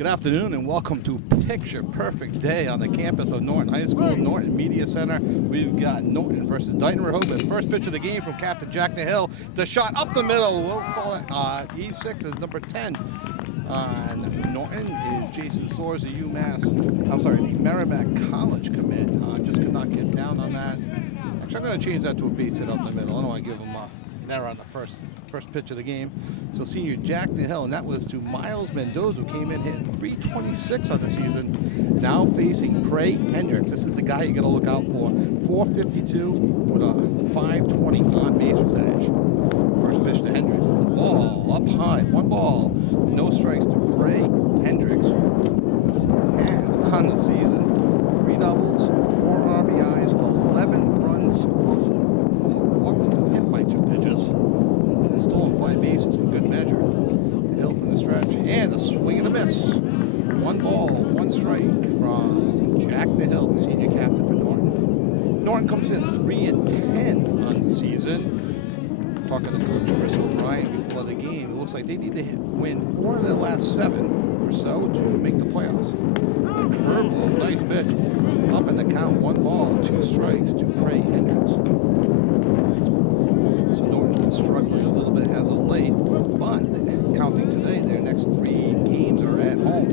Good afternoon and welcome to Picture Perfect Day on the campus of Norton High School, Norton Media Center. We've got Norton versus Dighton-Rehoboth. First pitch of the game from Captain Jack DeHill. The shot up the middle. We'll call it E6 is number 10. Norton is Jason Soares, the the Merrimack College commit. Just could not get down on that. Actually, I'm going to change that to a base hit up the middle. I don't want to give him an error on the first pitch of the game. So senior Jack DeHill, and that was to Miles Mendoza, who came in hitting .326 on the season. Now facing Prey Hendricks. This is the guy you got to look out for. .452 with a .520 on base percentage. First pitch to Hendricks is the ball up high. One ball, no strikes to Prey Hendricks. Has on the season 3 doubles, 4 RBIs, 11 runs. Walks hit by 2 pitches. And has stolen 5 bases for good measure. Hill from the stretch and a swing and a miss. 1 ball, 1 strike from Jack DeHill, the senior captain for Norton. Norton comes in 3-10 on the season. Talking to Coach Chris O'Brien before the game, it looks like they need to win 4 of their last 7 or so to make the playoffs. A curveball, nice pitch. Up in the count, 1 ball, 2 strikes to Prey Hendricks. So Norton's been struggling a little bit as of late, but counting today, their next 3 games are at home.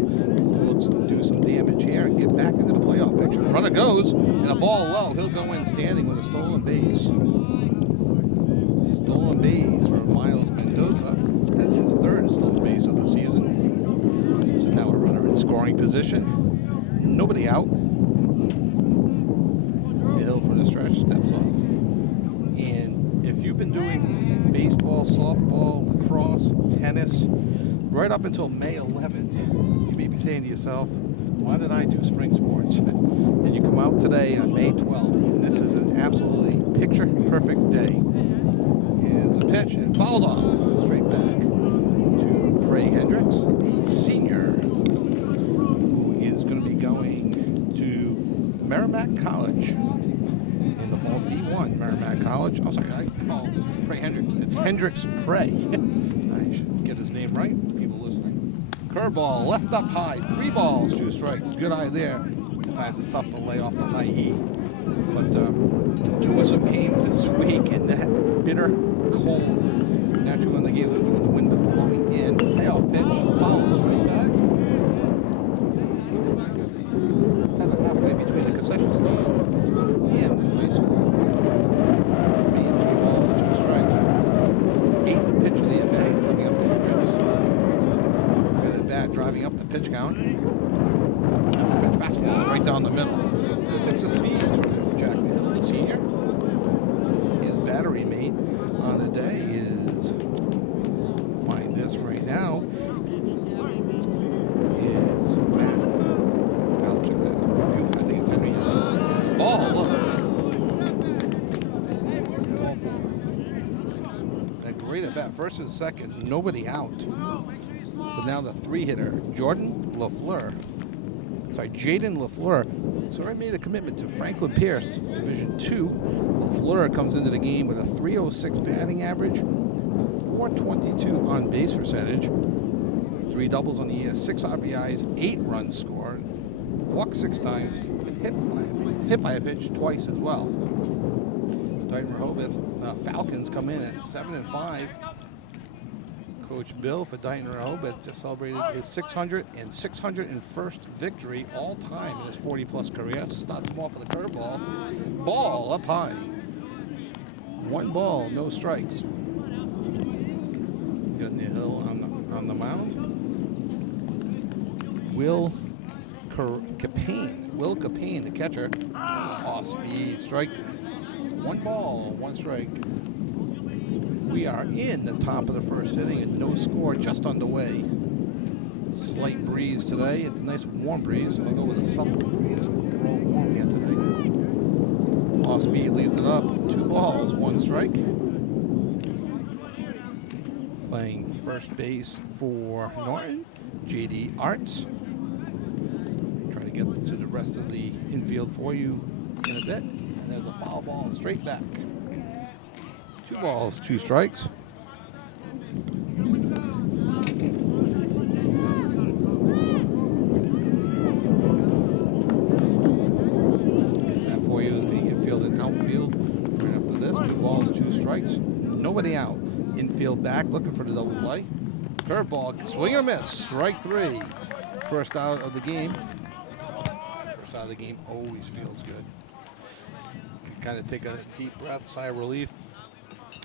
Looks to do some damage here and get back into the playoff picture. The runner goes, and a ball low. He'll go in standing with a stolen base. Stolen base for Miles Mendoza. That's his 3rd stolen base of the season. So now a runner in scoring position. Nobody out. Hill from the stretch steps off. And if you've been doing baseball, softball, lacrosse, tennis, right up until May 11th, you may be saying to yourself, why did I do spring sports? And you come out today on May 12th, and this is an absolutely picture-perfect day. Here's a pitch and fouled off straight back to Prey Hendricks, the senior, who is going to be going to Merrimack College in the fall. D1 Merrimack College. Oh, sorry, I call Prey Hendricks. It's Hendricks Prey. I should get his name right for people listening. Curveball, left up high, 3 balls, 2 strikes. Good eye there. Sometimes it's tough to lay off the high heat. But doing some games this week in that bitter cold. Naturally, when the games are doing, the wind is blowing in. Payoff pitch, foul straight back. Kind of halfway between the concession stand and the high school. Remains 3 balls, 2 strikes. 8th pitch of the at bat coming up to Hendricks. Good at bat, driving up the pitch count. The pitch fastball right down the middle. Good mix of speeds from Jack DeHill, the senior. His battery mate on the day is, let's find this right now, is Matt. I'll check that out for you. I think it's Henry. Ball, look. Ball 4. A great at bat, first and second, nobody out. So now the 3-hitter, Jaden LaFleur. So I made a commitment to Franklin Pierce, Division II. LaFleur comes into the game with a .306 batting average, .422 on base percentage, 3 doubles on the year, 6 RBIs, 8 runs scored, walked 6 times, been hit by a pitch twice as well. Dighton-Rehoboth Falcons come in at 7-5. Coach Bill for Dighton-Rehoboth just celebrated his 601st victory all time in his 40-plus career. Starts him off with a curveball. Ball up high. 1 ball, no strikes. Got DeHill on the mound. Will Capane, the catcher. Off speed, strike. 1 ball, 1 strike. We are in the top of the first inning and no score, just underway. Slight breeze today. It's a nice warm breeze, so I'll go with a southerly breeze. We're all warm here today. Off speed leaves it up. 2 balls, 1 strike. Playing first base for Norton, J.D. Arts. Try to get to the rest of the infield for you in a bit. And there's a foul ball straight back. 2 balls, 2 strikes. strikes, nobody out. Infield back, looking for the double play. Curveball, swing or miss, strike 3. First out of the game. First out of the game always feels good. Kind of take a deep breath, sigh of relief.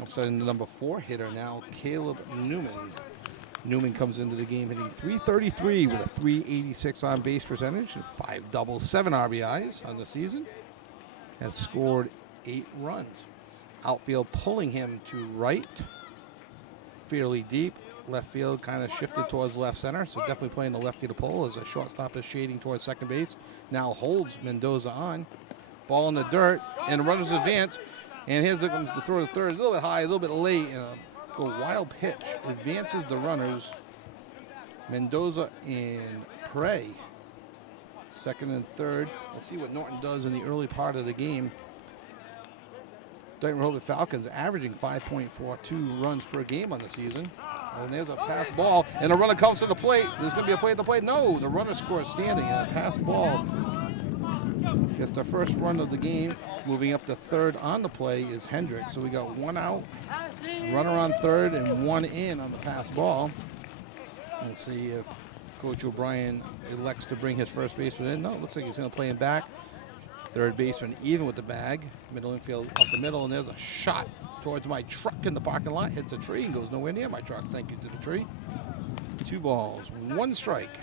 Upsetting the number 4 hitter now, Caleb Newman. Newman comes into the game hitting .333 with a .386 on base percentage, and 5 doubles, 7 RBIs on the season. Has scored 8 runs. Outfield pulling him to right, fairly deep. Left field kind of shifted towards left center, so definitely playing the lefty to pull as a shortstop is shading towards second base. Now holds Mendoza on. Ball in the dirt, and the runners advance. And here's it comes to throw to third, a little bit high, a little bit late. Go wild pitch, advances the runners. Mendoza and Prey. Second and third. Let's see what Norton does in the early part of the game. Dighton-Rehoboth Falcons averaging 5.42 runs per game on the season. And there's a pass ball, and a runner comes to the plate. There's going to be a play at the plate. No, the runner scores standing, and a pass ball gets the first run of the game. Moving up to third on the play is Hendricks. So we got 1 out, runner on third, and 1 in on the pass ball. We'll see if Coach O'Brien elects to bring his first baseman in. No, it looks like he's going to play him back. Third baseman even with the bag. Middle infield up the middle, and there's a shot towards my truck in the parking lot. Hits a tree and goes nowhere near my truck. Thank you to the tree. 2 balls, 1 strike.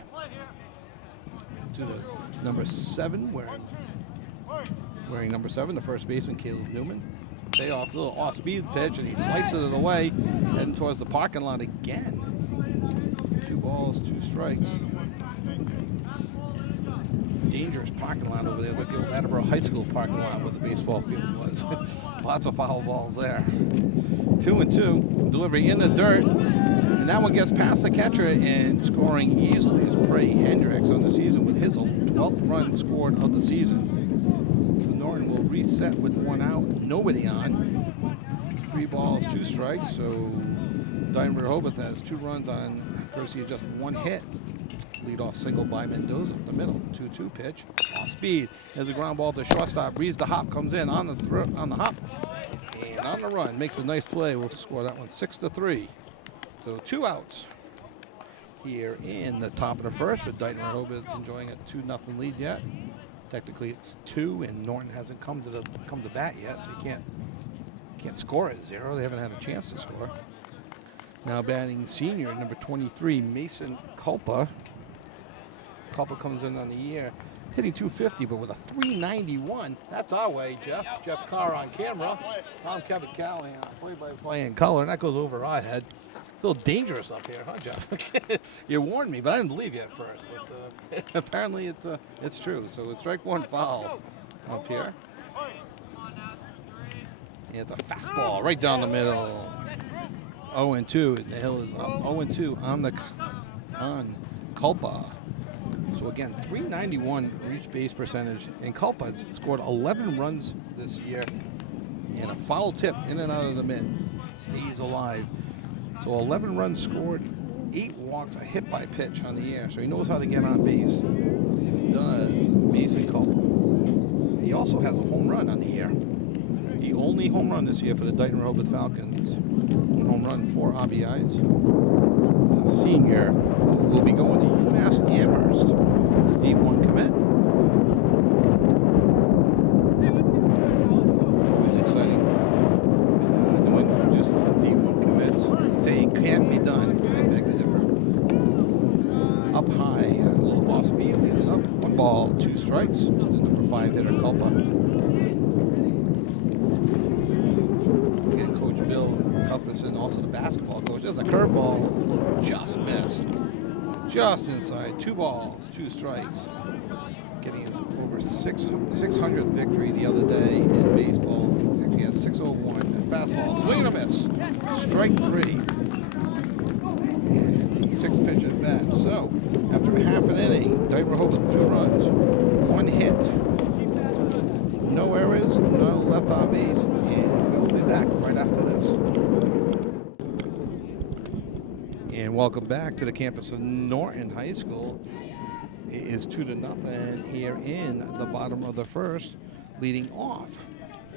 To the number 7, wearing number 7, the first baseman, Caleb Newman. Payoff, little off-speed pitch, and he slices it away, heading towards the parking lot again. 2 balls, 2 strikes. Dangerous parking lot over there. It's like the old Attleboro High School parking lot where the baseball field was. Lots of foul balls there. 2-2. Delivery in the dirt. And that one gets past the catcher, and scoring easily is Prey Hendricks on the season with his 12th run scored of the season. So Norton will reset with 1 out, nobody on. 3 balls, 2 strikes. So Dighton-Rehoboth has 2 runs on courtesy of just 1 hit. Leadoff single by Mendoza up the middle. 2-2 pitch. Off speed. There's a ground ball to shortstop. Reads the hop. Comes in on the hop. And on the run. Makes a nice play. We'll score that one 6-3. So 2 outs here in the top of the first, with Dighton-Rehoboth enjoying a 2-0 lead yet. Technically it's 2, and Norton hasn't come to bat yet, so you can't score at 0. They haven't had a chance to score. Now batting senior, number 23, Mason Culpa. Culpa comes in on the year hitting .250, but with a .391. That's our way, Jeff. Jeff Carr on camera. Tom Kevin Callahan, play-by-play in color, and that goes over our head. It's a little dangerous up here, huh, Jeff? You warned me, but I didn't believe you at first. But apparently it's true. So it's strike 1 foul up here. And it's a fastball right down the middle. 0-2, and the Hill is up 0-2 on Culpa. So again, .391 reach base percentage, and Culpa has scored 11 runs this year, and a foul tip in and out of the mid. Stays alive. So 11 runs scored, 8 walks, a hit by pitch on the year. So he knows how to get on base. Does Mason Culpa. He also has a home run on the year. The only home run this year for the Dighton-Rehoboth Falcons. 1 home run, 4 RBIs. The senior who will be going to UMass Amherst, a D1 commit. Always exciting. New England produces some D1 commits. They say it can't be done. I beg to differ. Up high, a little off speed, leads it up. 1 ball, 2 strikes to the number 5 hitter, Culpa. Again, Coach Bill Cuthbertson, also the basketball coach. There's a curveball, just missed. Just inside. 2 balls, 2 strikes. Getting his over 600th victory the other day in baseball. Actually has 601. And fastball, swing and a miss. Strike 3. And the 6th pitch at bat. So, after a half an inning, Dighton-Rehoboth 2 runs, 1 hit. No errors, no left on base, and we will be back right after this. And welcome back to the campus of Norton High School. It is 2-0 here in the bottom of the first. Leading off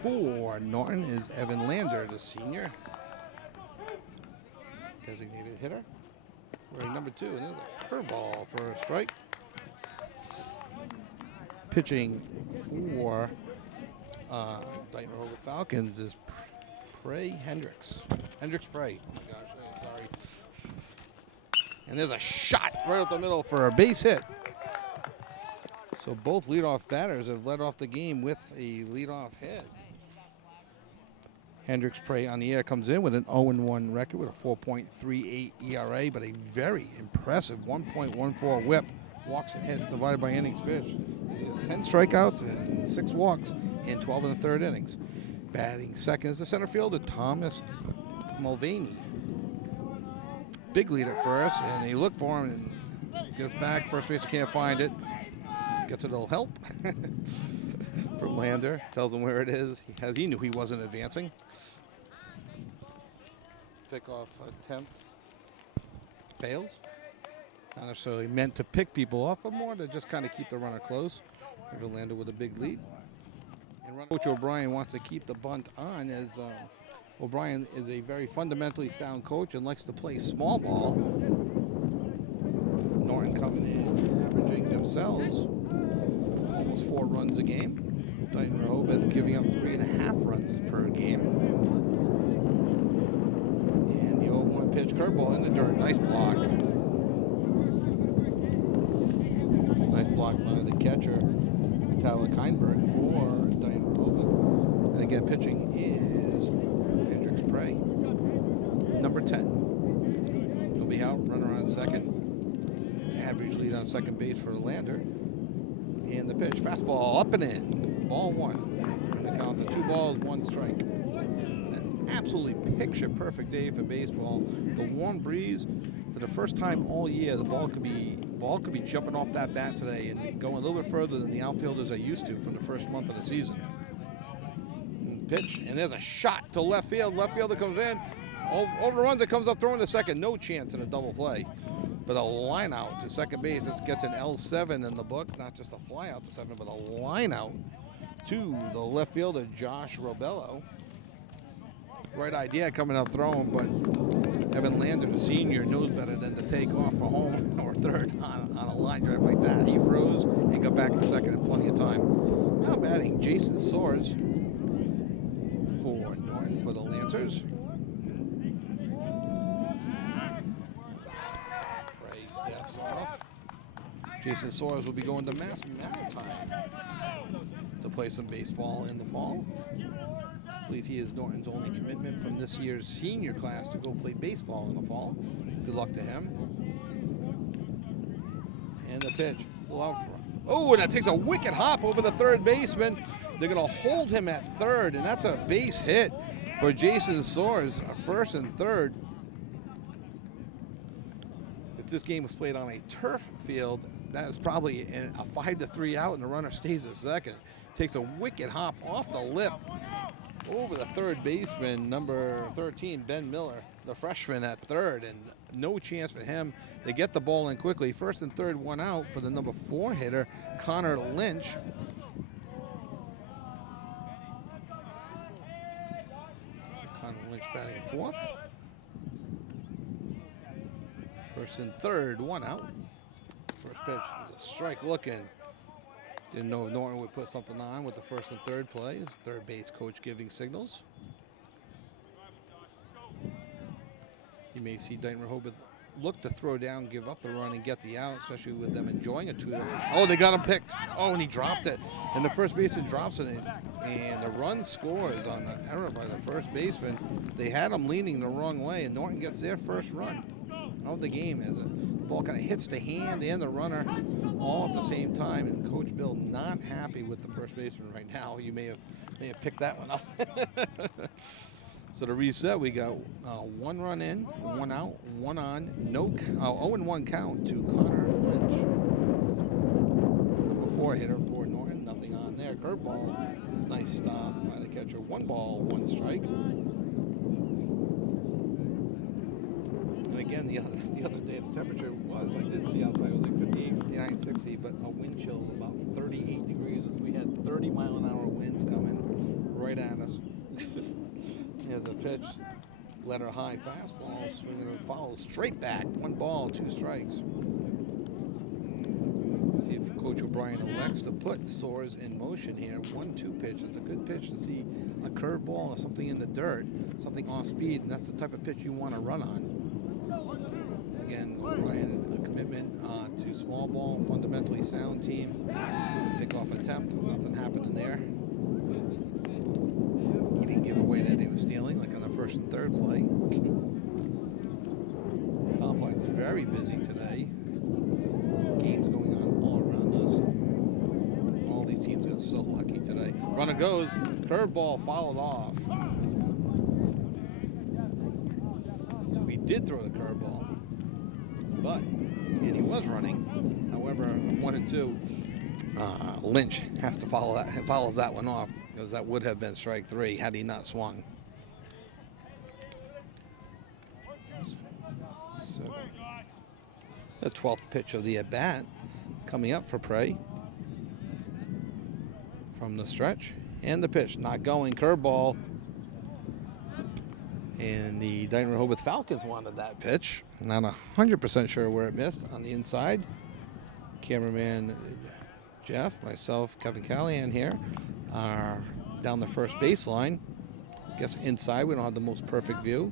For Norton is Evan Lander, the senior. Designated hitter. Wearing number 2, and there's a curveball for a strike. Pitching for Dighton-Rehoboth Falcons is Hendricks. Hendricks Prey. Oh my gosh, sorry. And there's a shot right up the middle for a base hit. So both leadoff batters have led off the game with a leadoff hit. Hendricks Prey on the air comes in with an 0-1 record with a 4.38 ERA, but a very impressive 1.14 whip. Walks and hits divided by innings pitched. He has 10 strikeouts and 6 walks in 12 and a third innings. Batting second is the center fielder, Thomas Mulvaney. Big lead at first, and he looked for him and gets back. First base can't find it. Gets a little help from Lander. Tells him where it is. He knew he wasn't advancing. Pickoff attempt fails. Not necessarily meant to pick people off, but more to just kind of keep the runner close. Evan Lander with a big lead. And Coach O'Brien wants to keep the bunt on, as O'Brien is a very fundamentally sound coach and likes to play small ball. Norton coming in, averaging themselves almost 4 runs a game. Dighton-Rehoboth giving up 3.5 runs per game. And the 0-1 pitch curveball in the dirt. Nice block. Nice block by the catcher, Tyler Keinberg, for Dighton-Rehoboth. And again, pitching is Hendricks Prey, number 10. He'll be out, runner on second. Average lead on second base for Lander. And the pitch, fastball up and in, ball 1. And the count to 2 balls, 1 strike. An absolutely picture-perfect day for baseball. The warm breeze, for the first time all year, the ball could be jumping off that bat today and going a little bit further than the outfielders are used to from the first month of the season. And pitch, and there's a shot to left field. Left fielder comes in, overruns it, comes up throwing to second. No chance in a double play. But a line out to second base, that gets an L7 in the book. Not just a fly out to 7, but a line out to the left fielder, Josh Robello. Right idea coming up throwing, but Evan Lander, the senior, knows better than to take off for home or third on a line drive like that. He froze and got back to second in plenty of time. Now batting, Jason Soares for Norton for the Lancers. Steps off. Jason Soares will be going to Maritime to play some baseball in the fall. I believe he is Norton's only commitment from this year's senior class to go play baseball in the fall. Good luck to him. And the pitch. Oh, and that takes a wicked hop over the third baseman. They're going to hold him at third, and that's a base hit for Jason Soares, first and third. If this game was played on a turf field, that is probably a 5-3 out, and the runner stays at second. Takes a wicked hop off the lip over the third baseman, number 13, Ben Miller, the freshman at third, and no chance for him. They get the ball in quickly. First and third, 1 out for the number 4 hitter, Connor Lynch. So Connor Lynch batting 4th. First and third, 1 out. First pitch was a strike looking. Didn't know if Norton would put something on with the first and third plays. Third base coach giving signals. You may see Dighton-Rehoboth look to throw down, give up the run, and get the out, especially with them enjoying a 2-0. Oh, they got him picked. Oh, and he dropped it. And the first baseman drops it, and the run scores on an error by the first baseman. They had him leaning the wrong way, and Norton gets their first run of the game as the ball kind of hits the hand and the runner all at the same time. And Coach Bill not happy with the first baseman right now. You may have picked that one up. So to reset, we got 1 run in, 1 out, 1 on, no 0-1 count to Connor Lynch. Number 4 hitter for Norton, nothing on there. Curveball, nice stop by the catcher. 1 ball, 1 strike. And again, the other day the temperature was, I did see outside, it was like 58, 59 59-60, but a wind chill of about 38 degrees as we had 30-mile-an-hour winds coming right at us. Here's a pitch. Letter high fastball, swinging and foul straight back. 1 ball, 2 strikes. See if Coach O'Brien elects to put Soares in motion here. 1-2 pitch. It's a good pitch to see a curveball or something in the dirt, something off speed, and that's the type of pitch you want to run on. Again, O'Brien, a commitment to small ball, fundamentally sound team. Pickoff attempt, nothing happening there. He didn't give away that he was stealing, like on the first and third play. Complex very busy today. Games going on all around us. All these teams got so lucky today. Runner goes, curveball fouled off. So he did throw the curveball, and he was running. However, 1 and 2, Lynch has to follow that, follows that one off, because that would have been strike 3 had he not swung. So, the 12th pitch of the at-bat coming up for Prey from the stretch. And the pitch, not going, curveball. And the Dighton-Rehoboth Falcons wanted that pitch. Not 100% sure where it missed. On the inside, cameraman Jeff, myself, Kevin Callahan here are down the first baseline. I guess inside, we don't have the most perfect view,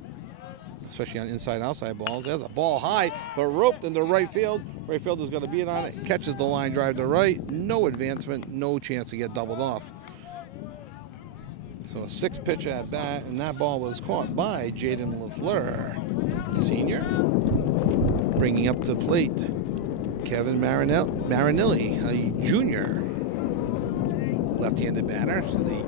especially on inside-outside balls. There's a ball high, but roped into right field. Right fielder's going to beat on it, catches the line drive to right. No advancement, no chance to get doubled off. So a 6th pitch at bat, and that ball was caught by Jaden LaFleur, the senior. Bringing up to the plate, Kevin Marinelli, a junior. Left-handed batter, so the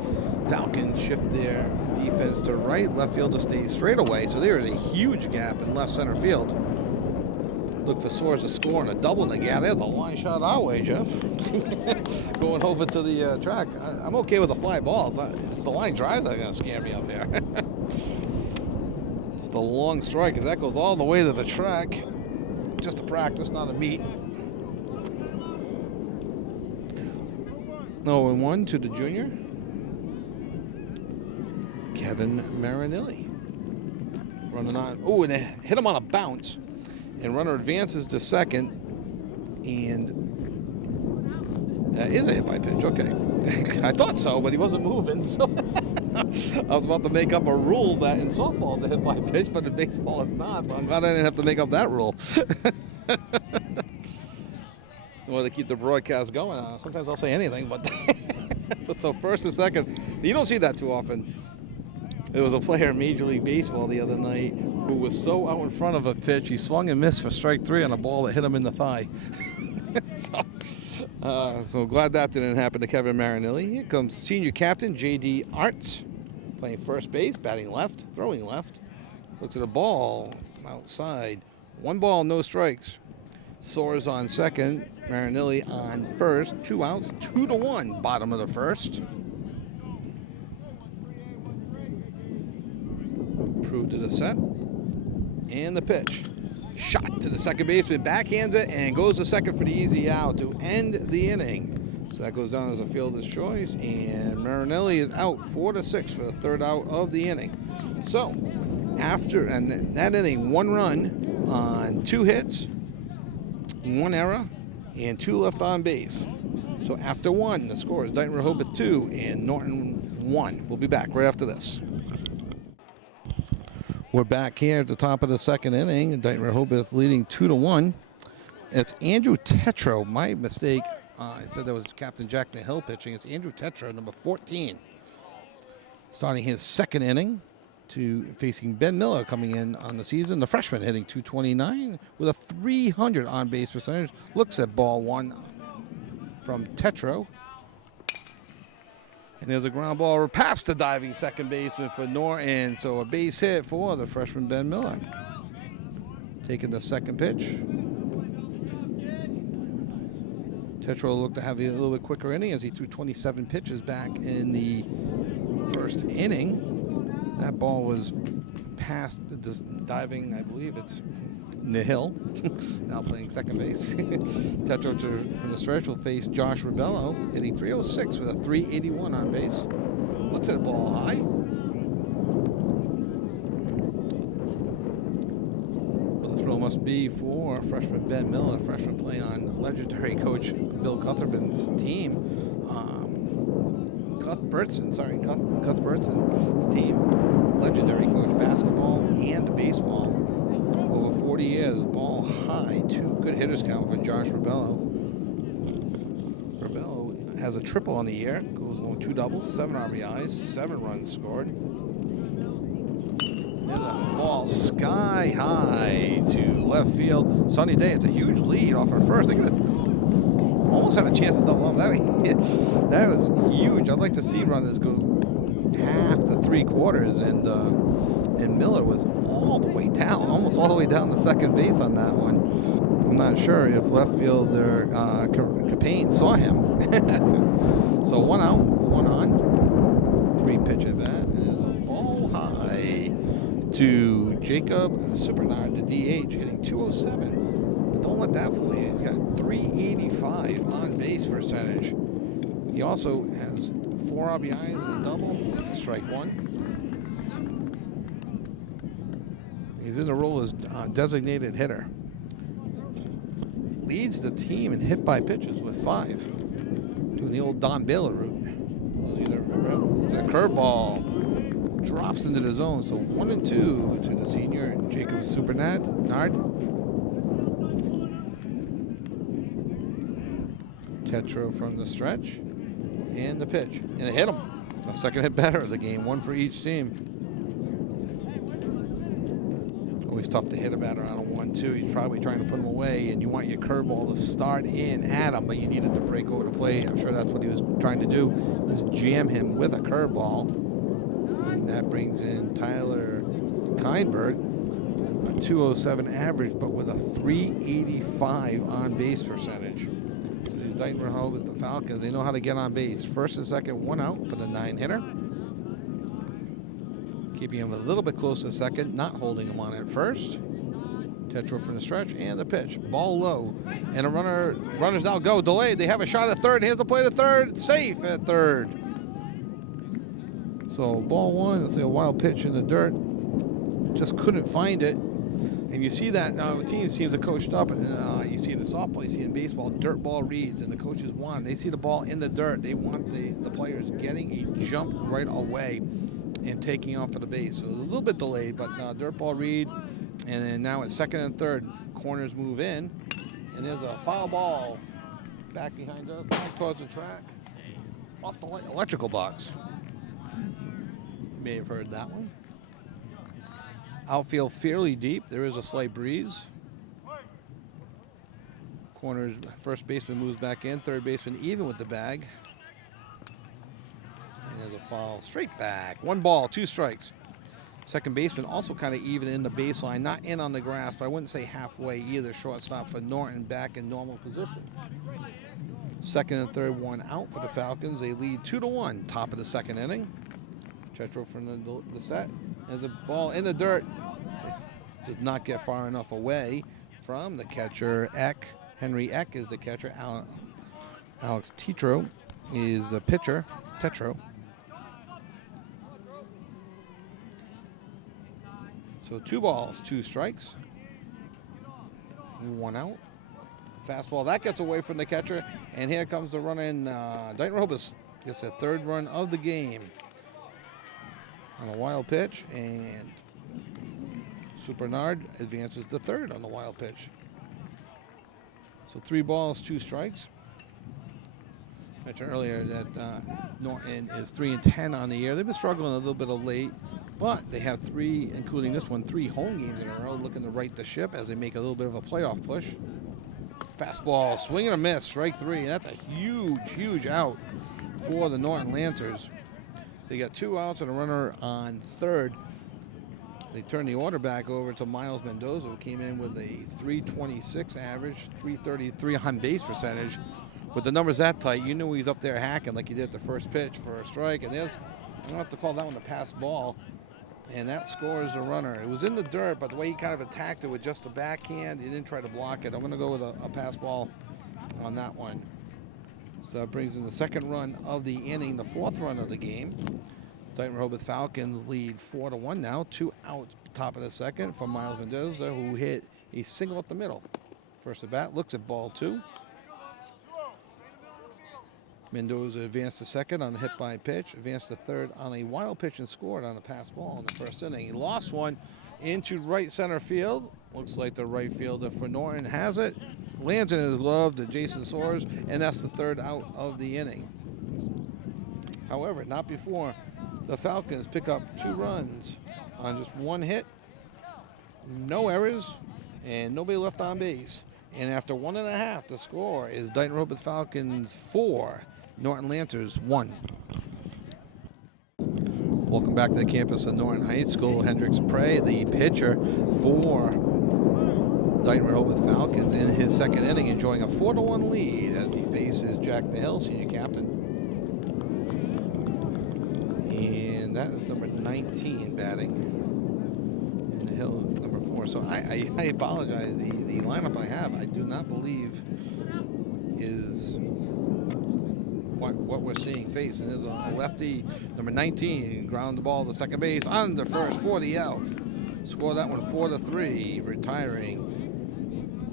Falcons shift their defense to right. Left fielder stays straight away, so there is a huge gap in left center field. Look for Soares to score and a double in the gap. There's a line shot our way, Jeff. Going over to the track. I'm okay with the fly balls. It's the line drives that are going to scare me up here. Just a long strike, because that goes all the way to the track. Just a practice, not a meet. 0-1 to the junior, Kevin Marinelli. Running on. Oh, and they hit him on a bounce. And runner advances to second. And that is a hit by pitch. Okay. I thought so, but he wasn't moving. So I was about to make up a rule that in softball it's a hit by pitch, but in baseball it's not. But I'm glad I didn't have to make up that rule. I want to keep the broadcast going. Sometimes I'll say anything, but so first and second, you don't see that too often. There was a player in Major League Baseball the other night who was so out in front of a pitch, he swung and missed for strike 3 on a ball that hit him in the thigh. So glad that didn't happen to Kevin Marinelli. Here comes senior captain J.D. Arts, playing first base, batting left, throwing left. Looks at a ball outside. 1 ball, no strikes. Soares on second, Marinelli on first. 2 outs, 2-1, bottom of the first. Prove to the set. And the pitch. Shot to the second baseman, backhands it, and goes to second for the easy out to end the inning. So that goes down as a fielder's choice, and Marinelli is out 4-6 for the 3rd out of the inning. So, after that inning, 1 run on 2 hits, 1 error, and 2 left on base. So after 1, the score is Dighton-Rehoboth 2 and Norton 1. We'll be back right after this. We're back here at the top of the 2nd inning, and Dighton-Rehoboth leading 2-1. It's Andrew Tetro. My mistake. I said that was Captain Jack Hill pitching. It's Andrew Tetro, number 14, starting his 2nd inning. Facing Ben Miller coming in on the season. The freshman hitting .229 with a .300 on-base percentage. Looks at ball 1 from Tetro. And there's a ground ball past the diving second baseman for Norton. So a base hit for the freshman Ben Miller. Taking the 2nd pitch. Tetro looked to have a little bit quicker inning as he threw 27 pitches back in the 1st inning. That ball was past the diving, I believe it's Nihil, now playing second base. Tetro from the stretch will face Josh Ribello, hitting 306 with a 381 on base. Looks at the ball high. Well, the throw must be for freshman Ben Miller, freshman playing on legendary coach Bill Cuthbertson's team. Cuthbertson's team. Legendary coach, basketball and baseball. Over 40 years, ball high. 2 good hitters count for Josh Ribello. Ribello has a triple on the year. Goes on 2 doubles, 7 RBIs, 7 runs scored. There's a ball sky high to left field. Sunny day. It's a huge lead off of first. They almost had a chance to double up. That was huge. I'd like to see runners go half to 3/4, and Miller was all the way down, almost all the way down the second base on that one. I'm not sure if left fielder Capane saw him. So 1 out, 1 on, 3 pitch at bat, and there's a ball high to Jacob Supernard, the DH, hitting 207. But don't let that fool you. He's got 385 on base percentage. He also has 4 RBIs and a double. It's a strike 1. He's in the role as designated hitter. Leads the team in hit by pitches with 5. Doing the old Don Baylor route. Those of you that remember him. It's a curveball. Drops into the zone. So 1-2 to the senior, Jacob Supernard. Tetro from the stretch. And the pitch. And it hit him. A second hit batter of the game. 1 for each team. Always tough to hit a batter on a 1-2. He's probably trying to put him away, and you want your curveball to start in at him, but you need it to break over the plate. I'm sure that's what he was trying to do, is jam him with a curveball. And that brings in Tyler Kindberg, a 207 average, but with a 385 on base percentage. So these Dighton-Rehoboth with the Falcons, they know how to get on base. First and second, 1 out for the 9-hitter. Keeping him a little bit close to second, not holding him on at first. Tetro from the stretch and the pitch. Ball low. And a runners now go. Delayed. They have a shot at third. Here's the play to third. Safe at third. So ball 1, let's say a wild pitch in the dirt. Just couldn't find it. And you see that now teams are coached up. And you see in the softball, you see in baseball, dirt ball reads, and the coaches want. They see the ball in the dirt. They want the players getting a jump right away and taking off for the base. So it was a little bit delayed, but dirt ball read. And then now at second and third, corners move in. And there's a foul ball back behind us, back towards the track, off the electrical box. You may have heard that one. Outfield fairly deep. There is a slight breeze. Corners, first baseman moves back in, third baseman even with the bag. And there's a foul straight back. 1 ball, 2 strikes. Second baseman also kind of even in the baseline, not in on the grass, but I wouldn't say halfway either. Shortstop for Norton back in normal position. Second and third, 1 out for the Falcons. They lead 2-1, top of the second inning. Tetro from the set. There's a ball in the dirt. Does not get far enough away from the catcher, Eck. Henry Eck is the catcher. Alex Tetro is the pitcher. Tetro. So 2 balls, 2 strikes. 1 out. Fastball, that gets away from the catcher. And here comes the run in. Dighton-Rehoboth gets a 3rd run of the game on a wild pitch. And Supernard advances to 3rd on the wild pitch. So 3 balls, 2 strikes. I mentioned earlier that Norton is 3-10 on the year. They've been struggling a little bit of late. But they have 3, including this one, 3 home games in a row, looking to right the ship as they make a little bit of a playoff push. Fastball, swing and a miss, strike 3. That's a huge, huge out for the Norton Lancers. So you got 2 outs and a runner on 3rd. They turn the order back over to Miles Mendoza, who came in with a 326 average, 333 on base percentage. With the numbers that tight, you knew he was up there hacking like he did the first pitch for a strike. And there's, I don't have to call that one a pass ball. And that scores a runner. It was in the dirt, but the way he kind of attacked it with just a backhand, he didn't try to block it. I'm going to go with a pass ball on that one. So that brings in the second run of the inning, the fourth run of the game. Dighton-Rehoboth Falcons lead 4-1 now. 2 outs, top of the second from Miles Mendoza, who hit a single up the middle. First at bat, looks at ball 2. Mendoza advanced to second on a hit by pitch, advanced to third on a wild pitch and scored on a pass ball in the first inning. He lost one into right center field. Looks like the right fielder for Norton has it. Lands in his glove to Jason Soares, and that's the third out of the inning. However, not before the Falcons pick up 2 runs on just 1 hit, no errors, and nobody left on base. And after 1.5, the score is Dighton-Rehoboth Falcons 4, Norton Lancers 1. Welcome back to the campus of Norton High School. Hendricks Prey, the pitcher for Dighton-Rehoboth Falcons in his second inning, enjoying a 4-1 lead as he faces Jack Hill, senior captain. And that is number 19 batting. And the Hill is number 4. So I apologize. The lineup I have, I do not believe is what we're seeing face. And there's a lefty, number 19, ground the ball to second base on the first for the out. Score that one 4-3, retiring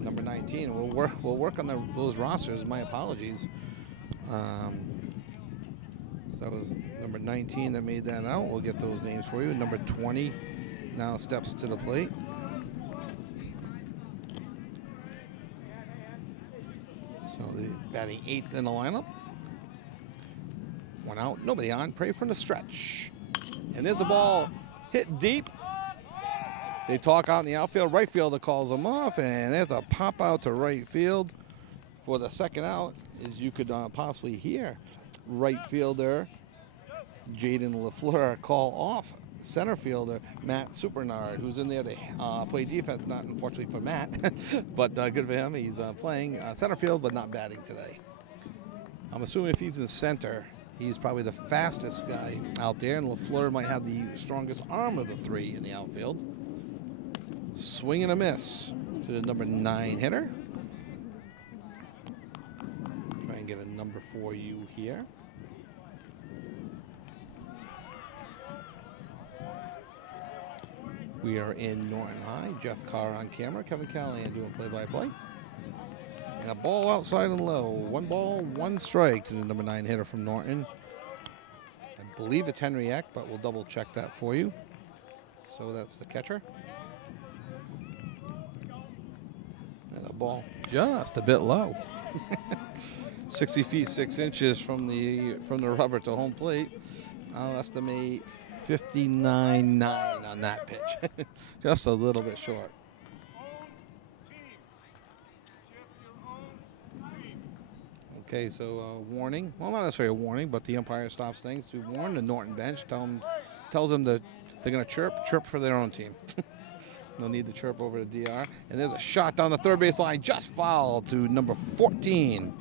number 19. We'll work on those rosters. My apologies. So that was number 19 that made that out. We'll get those names for you. Number 20 now steps to the plate. So the batting 8th in the lineup. 1 out, nobody on. Pray from the stretch. And there's a ball hit deep. They talk out in the outfield. Right fielder calls them off, and there's a pop out to right field for the second out, as you could possibly hear right fielder Jaden LaFleur call off center fielder Matt Supernard, who's in there to play defense, not unfortunately for Matt, but good for him. He's playing center field, but not batting today. I'm assuming if he's in center, he's probably the fastest guy out there, and LaFleur might have the strongest arm of the 3 in the outfield. Swing and a miss to the number 9 hitter. Try and get a number for you here. We are in Norton High. Jeff Carr on camera. Kevin Callahan doing play-by-play. And a ball outside and low. 1 ball, 1 strike to the number 9 hitter from Norton. I believe it's Henry Eck, but we'll double check that for you. So that's the catcher. And the ball just a bit low. 60 feet 6 inches from the rubber to home plate. I'll estimate 59.9 on that pitch. Just a little bit short. Okay, so warning. Well, not necessarily a warning, but the umpire stops things to warn the Norton bench. Tells them that they're going to chirp for their own team. No need to chirp over the DR. And there's a shot down the third base line, just foul to number 14.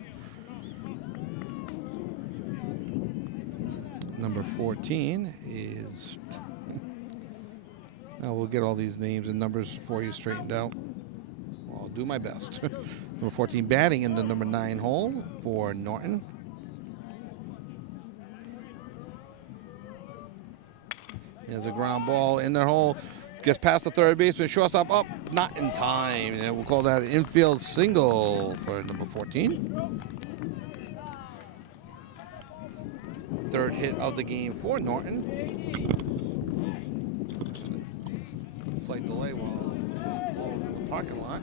Number 14 is, now we'll get all these names and numbers for you straightened out. I'll do my best. Number 14 batting in the number 9 hole for Norton. There's a ground ball in their hole. Gets past the third baseman, shortstop up, not in time. And we'll call that an infield single for number 14. Third hit of the game for Norton. Slight delay while ball from the parking lot.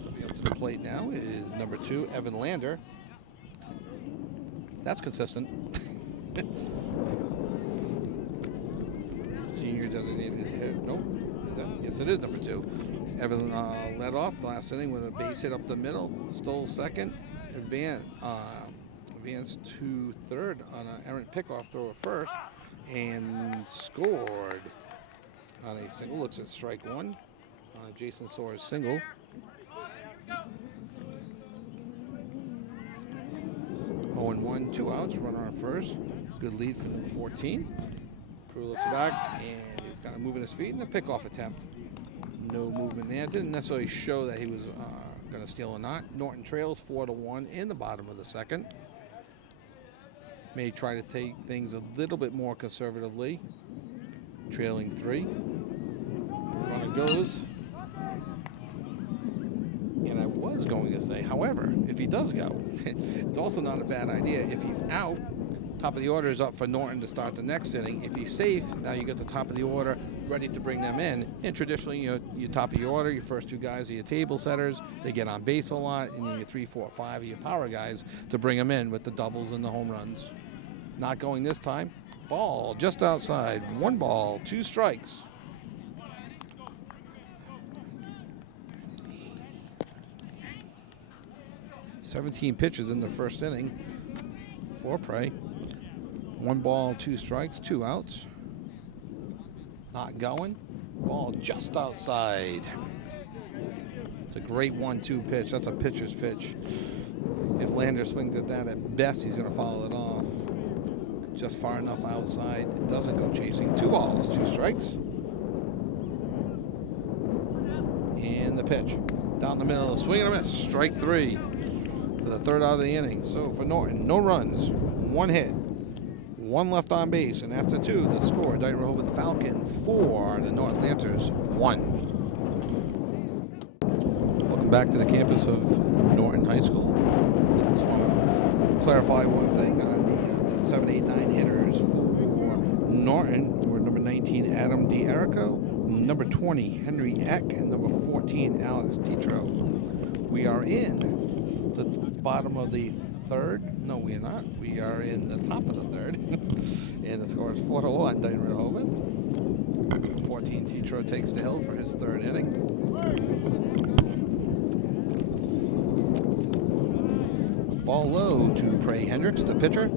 Stepping up to the plate now is number 2, Evan Lander. That's consistent. Senior designated hitter. Nope. Yes, it is number 2. Evan led off the last inning with a base hit up the middle. Stole second. Advanced to third on an errant pickoff throw at first, and scored on a single. Looks at strike 1 on a Jason Soares single. Oh and 1, 2 outs. Runner on first. Good lead for number 14. Crew looks back, and he's kind of moving his feet in the pickoff attempt. No movement there. Didn't necessarily show that he was going to steal or not. Norton trails 4-1 in the bottom of the second. May try to take things a little bit more conservatively. Trailing 3. Runner goes. And I was going to say, however, if he does go, it's also not a bad idea. If he's out, top of the order is up for Norton to start the next inning. If he's safe, now you get the top of the order ready to bring them in. And traditionally, you know, your top of your order, your first 2 guys are your table setters. They get on base a lot, and your 3, 4, 5 are your power guys to bring them in with the doubles and the home runs. Not going this time. Ball just outside. 1 ball, 2 strikes. "17 pitches in the first inning for Prey. 1 ball, 2 strikes, 2 outs. Not going. Ball just outside. It's a great 1-2 pitch. That's a pitcher's pitch. If Lander swings at that, at best he's going to follow it off. Just far enough outside. It doesn't go chasing. 2 balls, 2 strikes. And the pitch. Down the middle. Swing and a miss. Strike 3 for the 3rd out of the inning. So for Norton, no runs, 1 hit. 1 left on base, and after 2, the score, Dighton-Rehoboth Falcons 4, the Norton Lancers 1. Welcome back to the campus of Norton High School. Just want to clarify one thing on the 7, 8, 9 hitters for Norton. We're number 19, Adam D'Erico, number 20, Henry Eck, and number 14, Alex Tetro. We are in the bottom of the 3rd. No, we are not. We are in the top of the 3rd. And the score is 4-1, Dighton-Rehoboth. 14, Tetro takes the hill for his 3rd inning. Ball low to Prey Hendricks, the pitcher.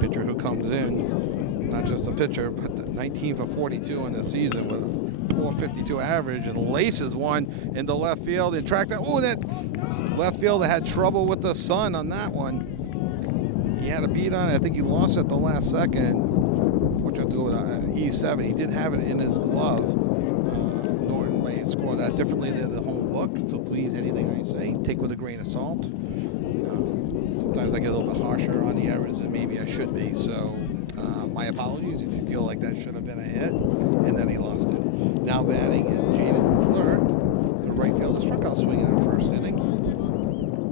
Pitcher who comes in, not just a pitcher, but 19 for 42 in the season with a 452 average, and laces one into left field and track that. Oh, that left fielder had trouble with the sun on that one. He had a beat on it. I think he lost at the last second. Fortunate to go with E7. He did have it in his glove. Norton may score that differently than the home book. So please, anything I say, take with a grain of salt. Sometimes I get a little bit harsher on the errors than maybe I should be. So my apologies if you feel like that should have been a hit and then he lost it. Now batting is Jaden Fleur. The right fielder struck out swinging in the 1st inning.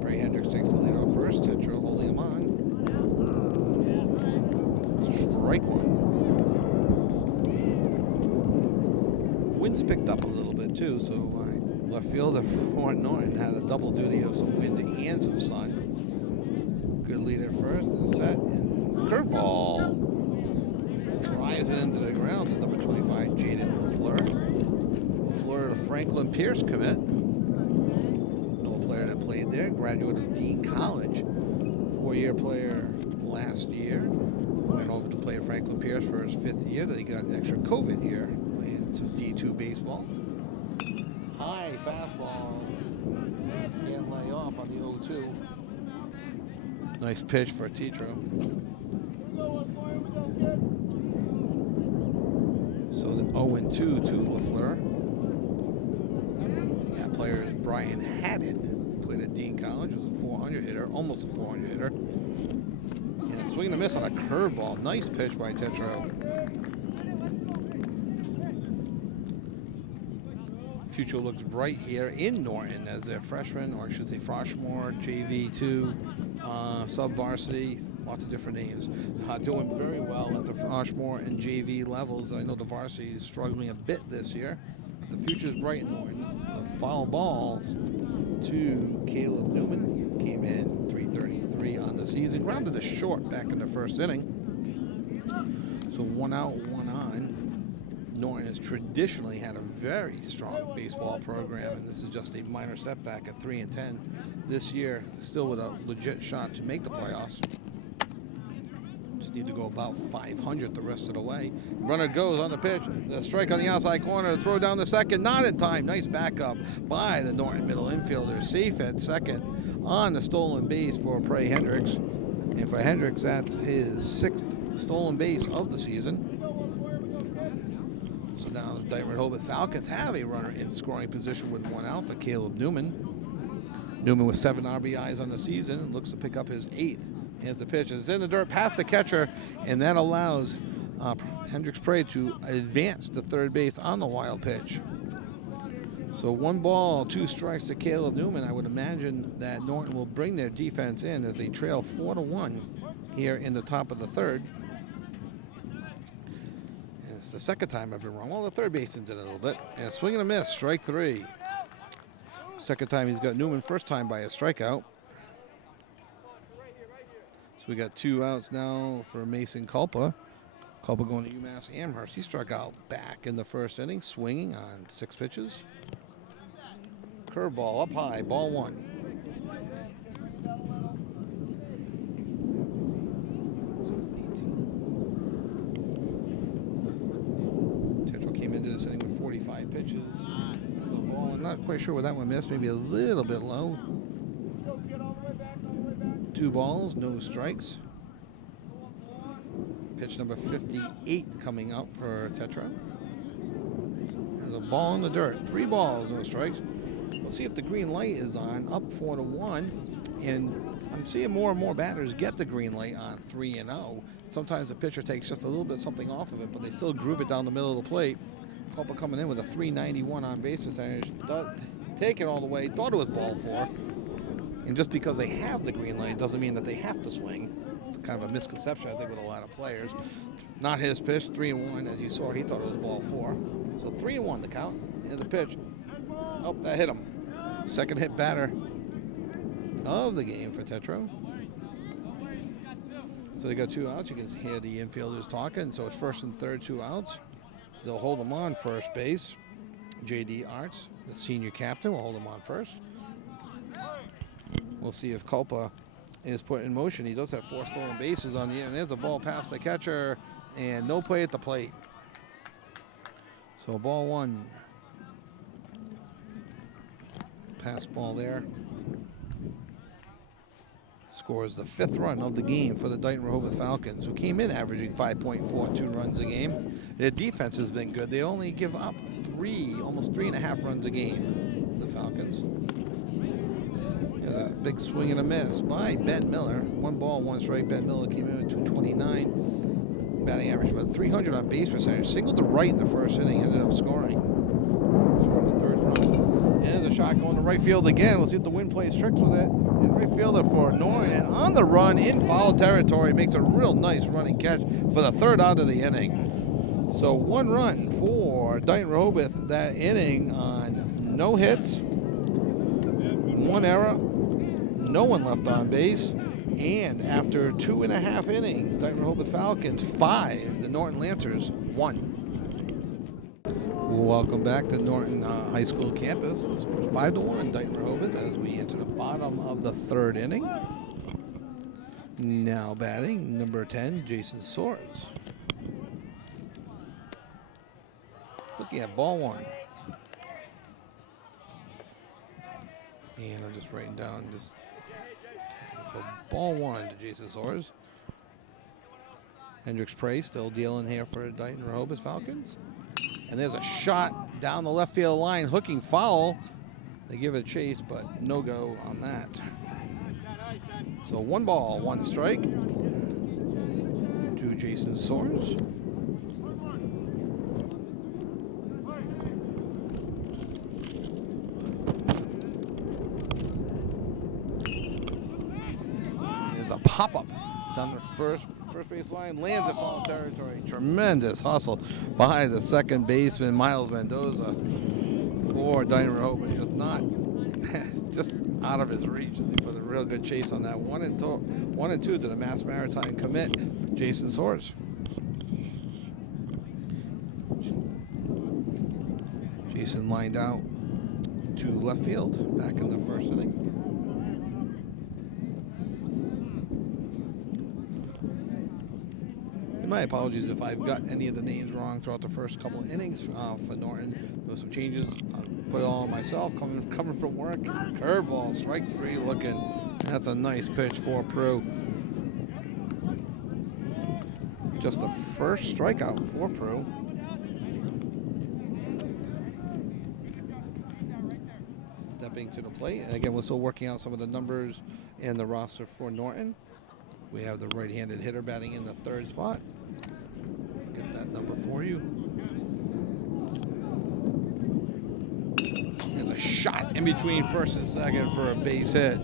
Prey Hendricks takes the lead off first. Tetro holding him on. Strike 1. Wind's picked up a little bit too, so left fielder for Norton had a double duty of some wind and some sun. Good lead at first and set, and curveball drives it into the ground. It's number 25, Jaden LaFleur. LaFleur to Franklin Pierce commit. No player that played there, graduate of Dean College, 4-year player last year. Went over to play at Franklin Pierce for his 5th year. Then he got an extra COVID year, playing some D2 baseball. High fastball. Can't lay off on the 0-2. Nice pitch for Tetro. So the 0-2 to LaFleur. That player is Brian Haddon. Played at Dean College. Was a 400 hitter, almost a 400 hitter. And a swing and a miss on a curveball. Nice pitch by Tetro. Future looks bright here in Norton as their freshman, or I should say Froshmore, JV2, sub-varsity, lots of different names. Doing very well at the Froshmore and JV levels. I know the varsity is struggling a bit this year. But the future's bright in Norton. The foul balls to Caleb Newman. Came in 333 on the season. Grounded to short back in the 1st inning. So 1 out, 1 on. Norton has traditionally had a very strong baseball program, and this is just a minor setback at 3-10 this year, still with a legit shot to make the playoffs. Just need to go about 500 the rest of the way. Runner goes on the pitch. The strike on the outside corner. The throw down the second. Not in time. Nice backup by the Norton middle infielder. Safe at second on the stolen base for Prey Hendricks. And for Hendricks, that's his 6th stolen base of the season. So now the Dighton-Rehoboth Falcons have a runner in scoring position with 1 out for Caleb Newman. Newman with 7 RBIs on the season, looks to pick up his 8th. Here's the pitch. It's in the dirt past the catcher, and that allows Hendricks Prey to advance to third base on the wild pitch. So 1 ball, 2 strikes to Caleb Newman. I would imagine that Norton will bring their defense in as they trail 4-1 here in the top of the 3rd. And it's the 2nd time I've been wrong. Well, the third baseman's in a little bit. And a swing and a miss, strike 3. 2nd time he's got Newman, 1st time by a strikeout. So we got 2 outs now for Mason Culpa. Culpa going to UMass Amherst. He struck out back in the 1st inning, swinging on 6 pitches. Curveball up high, ball 1. Tetro came into this inning with 45 pitches. The ball, I'm not quite sure where that one missed, maybe a little bit low. 2 balls, no strikes. Pitch number 58 coming up for Tetra. There's a ball in the dirt. 3 balls, no strikes. We'll see if the green light is on, up 4-1. And I'm seeing more and more batters get the green light on 3-0. Sometimes the pitcher takes just a little bit something off of it, but they still groove it down the middle of the plate. Culpa coming in with a 391 on base percentage. Take it all the way, thought it was ball 4. And just because they have the green light doesn't mean that they have to swing. It's kind of a misconception, I think, with a lot of players. Not his pitch, 3-1. As you saw, he thought it was ball 4. So 3-1 the count. And the pitch. Oh, that hit him. 2nd hit batter of the game for Tetro. So they got 2 outs. You can hear the infielders talking. So it's 1st and 3rd, 2 outs. They'll hold him on first base. J.D. Arts, the senior captain, will hold him on first. We'll see if Culpa is put in motion. He does have 4 stolen bases on the end. There's a ball past the catcher, and no play at the plate. So ball 1. Pass ball there. Scores the 5th run of the game for the Dighton-Rehoboth Falcons, who came in averaging 5.42 runs a game. Their defense has been good. They only give up almost 3.5 runs a game, the Falcons. A big swing and a miss by Ben Miller. 1 ball, 1 strike. Ben Miller came in at 229 batting average, but 300 on base percentage. Singled to right in the 1st inning, ended up scoring. Scoring the 3rd run. And there's a shot going to right field again. We'll see if the wind plays tricks with it. And right fielder for Norton on the run in foul territory makes a real nice running catch for the 3rd out of the inning. So 1 run for Dighton-Rehoboth that inning on no hits, 1 error. No one left on base, and after 2.5 innings, Dighton-Rehoboth Falcons 5, the Norton Lancers 1. Welcome back to Norton High School campus. The score is 5-1 Dighton-Rehoboth as we enter the bottom of the 3rd inning. Now batting number 10, Jason Soares. Looking at ball 1. And I'm just writing down this. So ball 1 to Jason Soares. Hendricks Prey still dealing here for Dighton-Rehoboth Falcons. And there's a shot down the left field line, hooking foul. They give it a chase, but no go on that. So 1 ball, 1 strike to Jason Soares. A pop-up down the first base line, lands at foul territory. Tremendous hustle by the 2nd baseman, Miles Mendoza, for Dighton-Rehoboth. Just out of his reach. He put a real good chase on that. 1 and 2 to the Mass Maritime commit, Jason Soares. Jason lined out to left field back in the 1st inning. My apologies if I've got any of the names wrong throughout the first couple of innings for Norton. There were some changes. Put it all on myself. Coming from work. Curveball, strike 3 looking. That's a nice pitch for Prue. just the first strikeout for Prue. Stepping to the plate, and again, we're still working out some of the numbers in the roster for Norton. We have the right-handed hitter batting in the third spot. Get that number for you. There's a shot in between first and second for a base hit.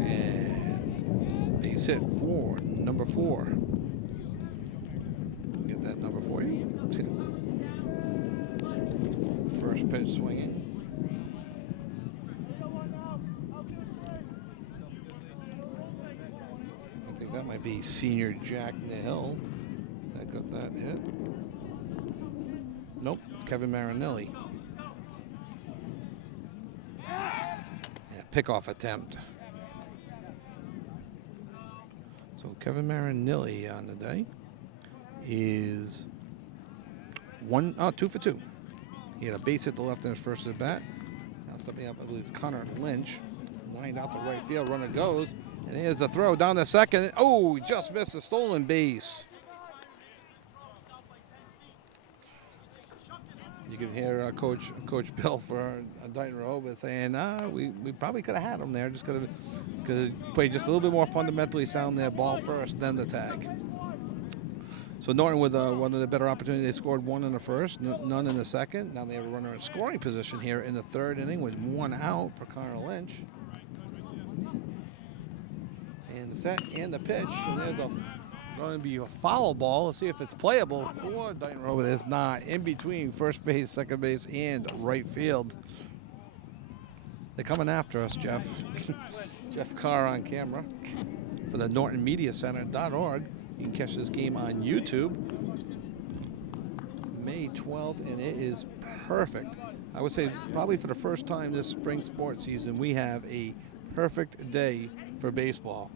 And base hit for number 4. Get that number for you. First pitch swinging. I think that might be senior Jack Nahill that got that hit. Nope, it's Kevin Marinelli. Yeah, pickoff attempt. So Kevin Marinelli on the day is 2 for 2. He had a base hit to left in his first at bat. Now stepping up, I believe it's Connor Lynch. Lined out to right field, runner goes. And here's the throw down the second. Oh, he just missed a stolen base. You can hear Coach Bill for Dighton-Rehoboth saying, we probably could have had him there. Just could have played just a little bit more fundamentally sound there. Ball first, then the tag. So Norton with one of the better opportunities. They scored 1 in the first, none in the second. Now they have a runner in scoring position here in the third inning with 1 out for Connor Lynch. And the set and the pitch. And there's going to be a foul ball. Let's see if it's playable for Dighton-Rehoboth. It's not. In between first base, second base, and right field. They're coming after us, Jeff. Jeff Carr on camera for the NortonMediaCenter.org. You can catch this game on YouTube May 12th, and it is perfect. I would say probably for the first time this spring sports season, we have a perfect day for baseball.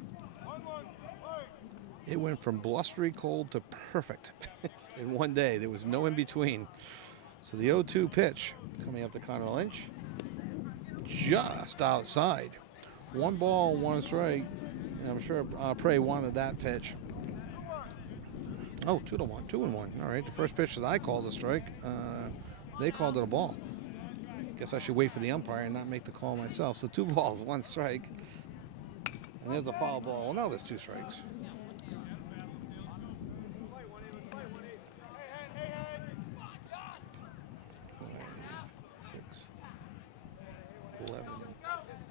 It went from blustery cold to perfect in one day. There was no in between. So the 0-2 pitch coming up to Connor Lynch, just outside. 1 ball, 1 strike. And I'm sure Prey wanted that pitch. Oh, 2-1, 2-1. All right, the first pitch that I called a strike, they called it a ball. Guess I should wait for the umpire and not make the call myself. So 2 balls, 1 strike. And there's a foul ball. Well, now there's 2 strikes.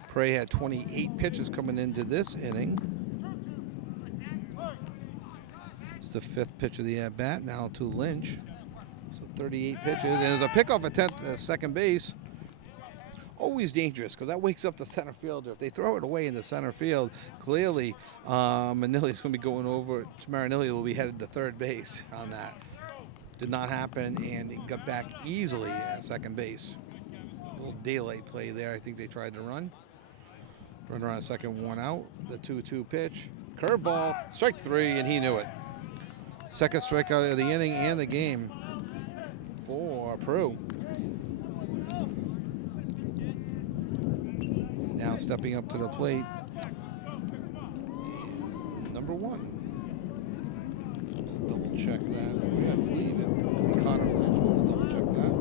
Prey had 28 pitches coming into this inning. It's the 5th pitch of the at-bat, now to Lynch. So 38 pitches, and there's a pickoff attempt at second base. Always dangerous, because that wakes up the center fielder. If they throw it away in the center field, clearly Marinelli's going to be going over. Marinelli will be headed to third base on that. Did not happen, and he got back easily at second base. A little daylight play there. I think they tried to run. Runner on second, 1 out. The 2-2 pitch. Curveball, strike 3, and he knew it. Second strikeout of the inning and the game for Prue. Now stepping up to the plate is number 1. Just double check that for you. I believe it was Connor Lynch, but we'll double check that.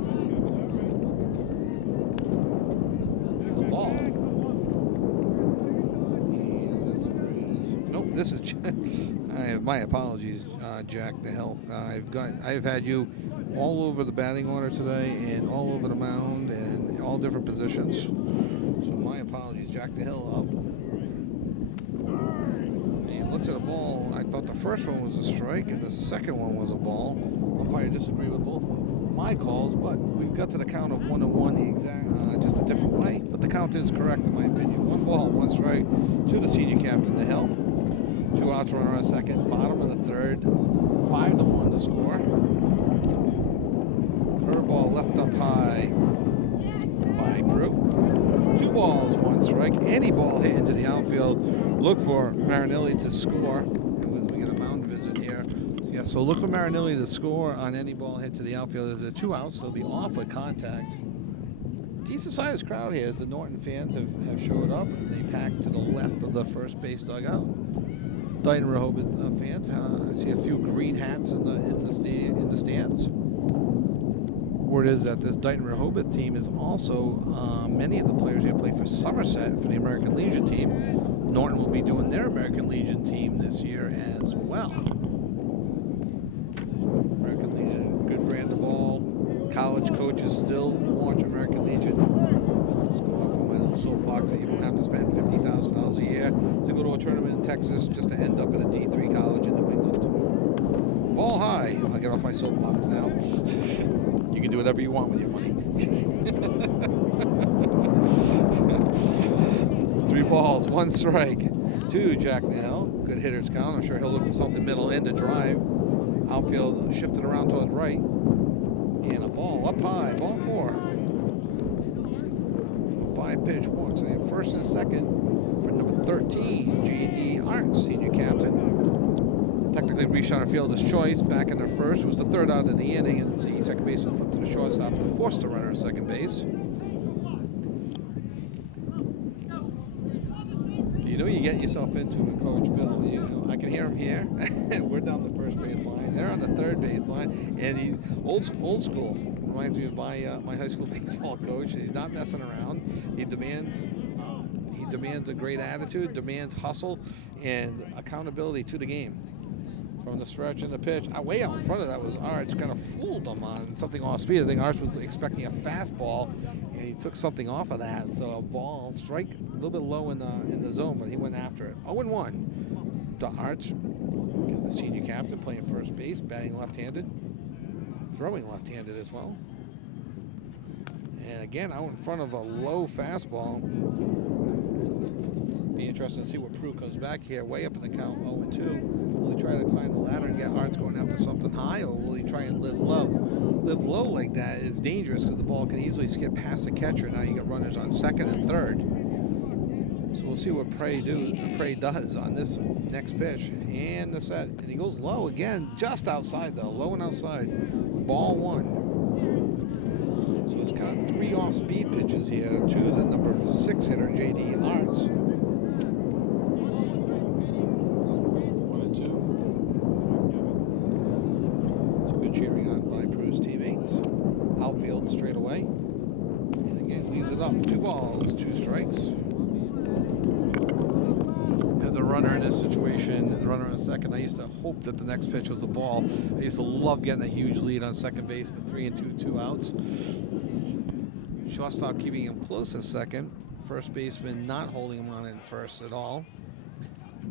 The ball. This is my apologies, Jack Nahill. I've had you all over the batting order today and all over the mound and all different positions. So my apologies, Jack Nahill up. And looks at the ball. I thought the first one was a strike and the second one was a ball. I'll probably disagree with both of my calls, but we got to the count of 1-1, the exact, just a different way. But the count is correct in my opinion. 1 ball, 1 strike to the senior captain, Nahill. 2 outs, runner on second, bottom of the third, 5-1 to score. Curveball left up high by Prue. 2 balls, 1 strike. Any ball hit into the outfield. Look for Marinelli to score. And we get a mound visit here. Yeah, so look for Marinelli to score on any ball hit to the outfield. There's 2 outs, so they'll be off with contact. Decent sized crowd here as the Norton fans have showed up, and they packed to the left of the first base dugout. Dighton-Rehoboth fans. I see a few green hats in the stands. Word is that this Dighton-Rehoboth team is also many of the players here play for Somerset for the American Legion team. Norton will be doing their American Legion team this year as well. American Legion, good brand of ball. College coaches still watch American Legion. Just go off on my little soapbox that you don't have to spend $50,000 a year to go to a tournament in Texas just to end up at a D3 college in New England. Ball high. I'll get off my soapbox now. You can do whatever you want with your money. 3 balls, 1 strike. 2, Jack Nell. Good hitter's count. I'm sure he'll look for something middle in to drive. Outfield shifted around towards right. And a ball up high. Ball 4. A 5-pitch walk. So first and second for number 13, J.D. Arndt, senior captain. Technically, reshot a fielder's choice. Back in their first. It was the 3rd out of the inning, and the second baseman flipped to the shortstop to force the runner at second base. So you know you're getting yourself into with Coach Bill. You know, I can hear him here. We're down the first base line. They're on the third base line, and he old school. Reminds me of my high school baseball coach. He's not messing around. He demands a great attitude, demands hustle, and accountability to the game. From the stretch and the pitch, way out in front of that was Arts. Kind of fooled him on something off speed. I think Arts was expecting a fastball, and he took something off of that. So a ball, strike, a little bit low in the zone, but he went after it. 0-1 to Arts, the senior captain, playing first base, batting left-handed, throwing left-handed as well. And again, out in front of a low fastball. Be interesting to see what Prue comes back here, way up in the count, 0-2. Will he try to climb the ladder and get Arts going after something high, or will he try and live low? Live low like that is dangerous because the ball can easily skip past the catcher. Now you got runners on second and third. So we'll see what Prey does on this next pitch. And the set. And he goes low again, just outside though, low and outside. Ball 1. So it's kind of 3 off-speed pitches here to the number 6 hitter, J.D. Arts. Cheering on by Prue's teammates. Outfield straight away. And again, leaves it up. 2 balls, 2 strikes. As a runner in this situation, the runner on second, I used to hope that the next pitch was a ball. I used to love getting a huge lead on second base with 3 and 2 outs. Shortstop keeping him close at second. First baseman not holding him on in first at all.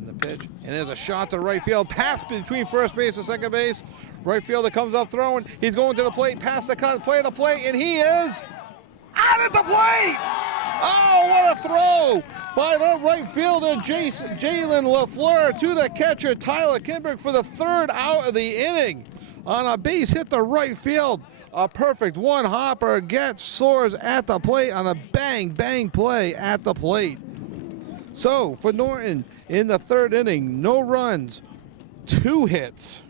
The pitch, and there's a shot to right field, pass between first base and second base. Right fielder comes up throwing. He's going to the plate, past the cut, play to plate, and he is out at the plate. Oh, what a throw by the right fielder, Jalen LaFleur, to the catcher, Tyler Kinberg, for the 3rd out of the inning. On a base hit to right field. A perfect one-hopper soars at the plate on a bang play at the plate. So for Norton, in the 3rd inning, no runs, 2 hits,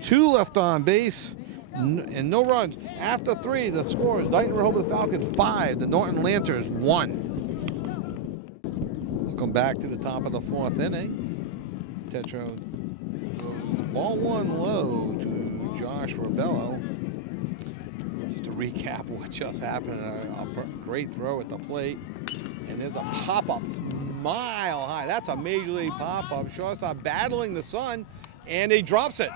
2 left on base, and no runs. After 3, the score is Dighton-Rehoboth Falcons 5, the Norton Lancers 1. Welcome back to the top of the 4th inning. Tetro throws ball 1 low to Josh Rebello. Just to recap what just happened, a great throw at the plate. And there's a pop-up mile high. That's a major league pop-up. Shortstop battling the sun, and he drops it.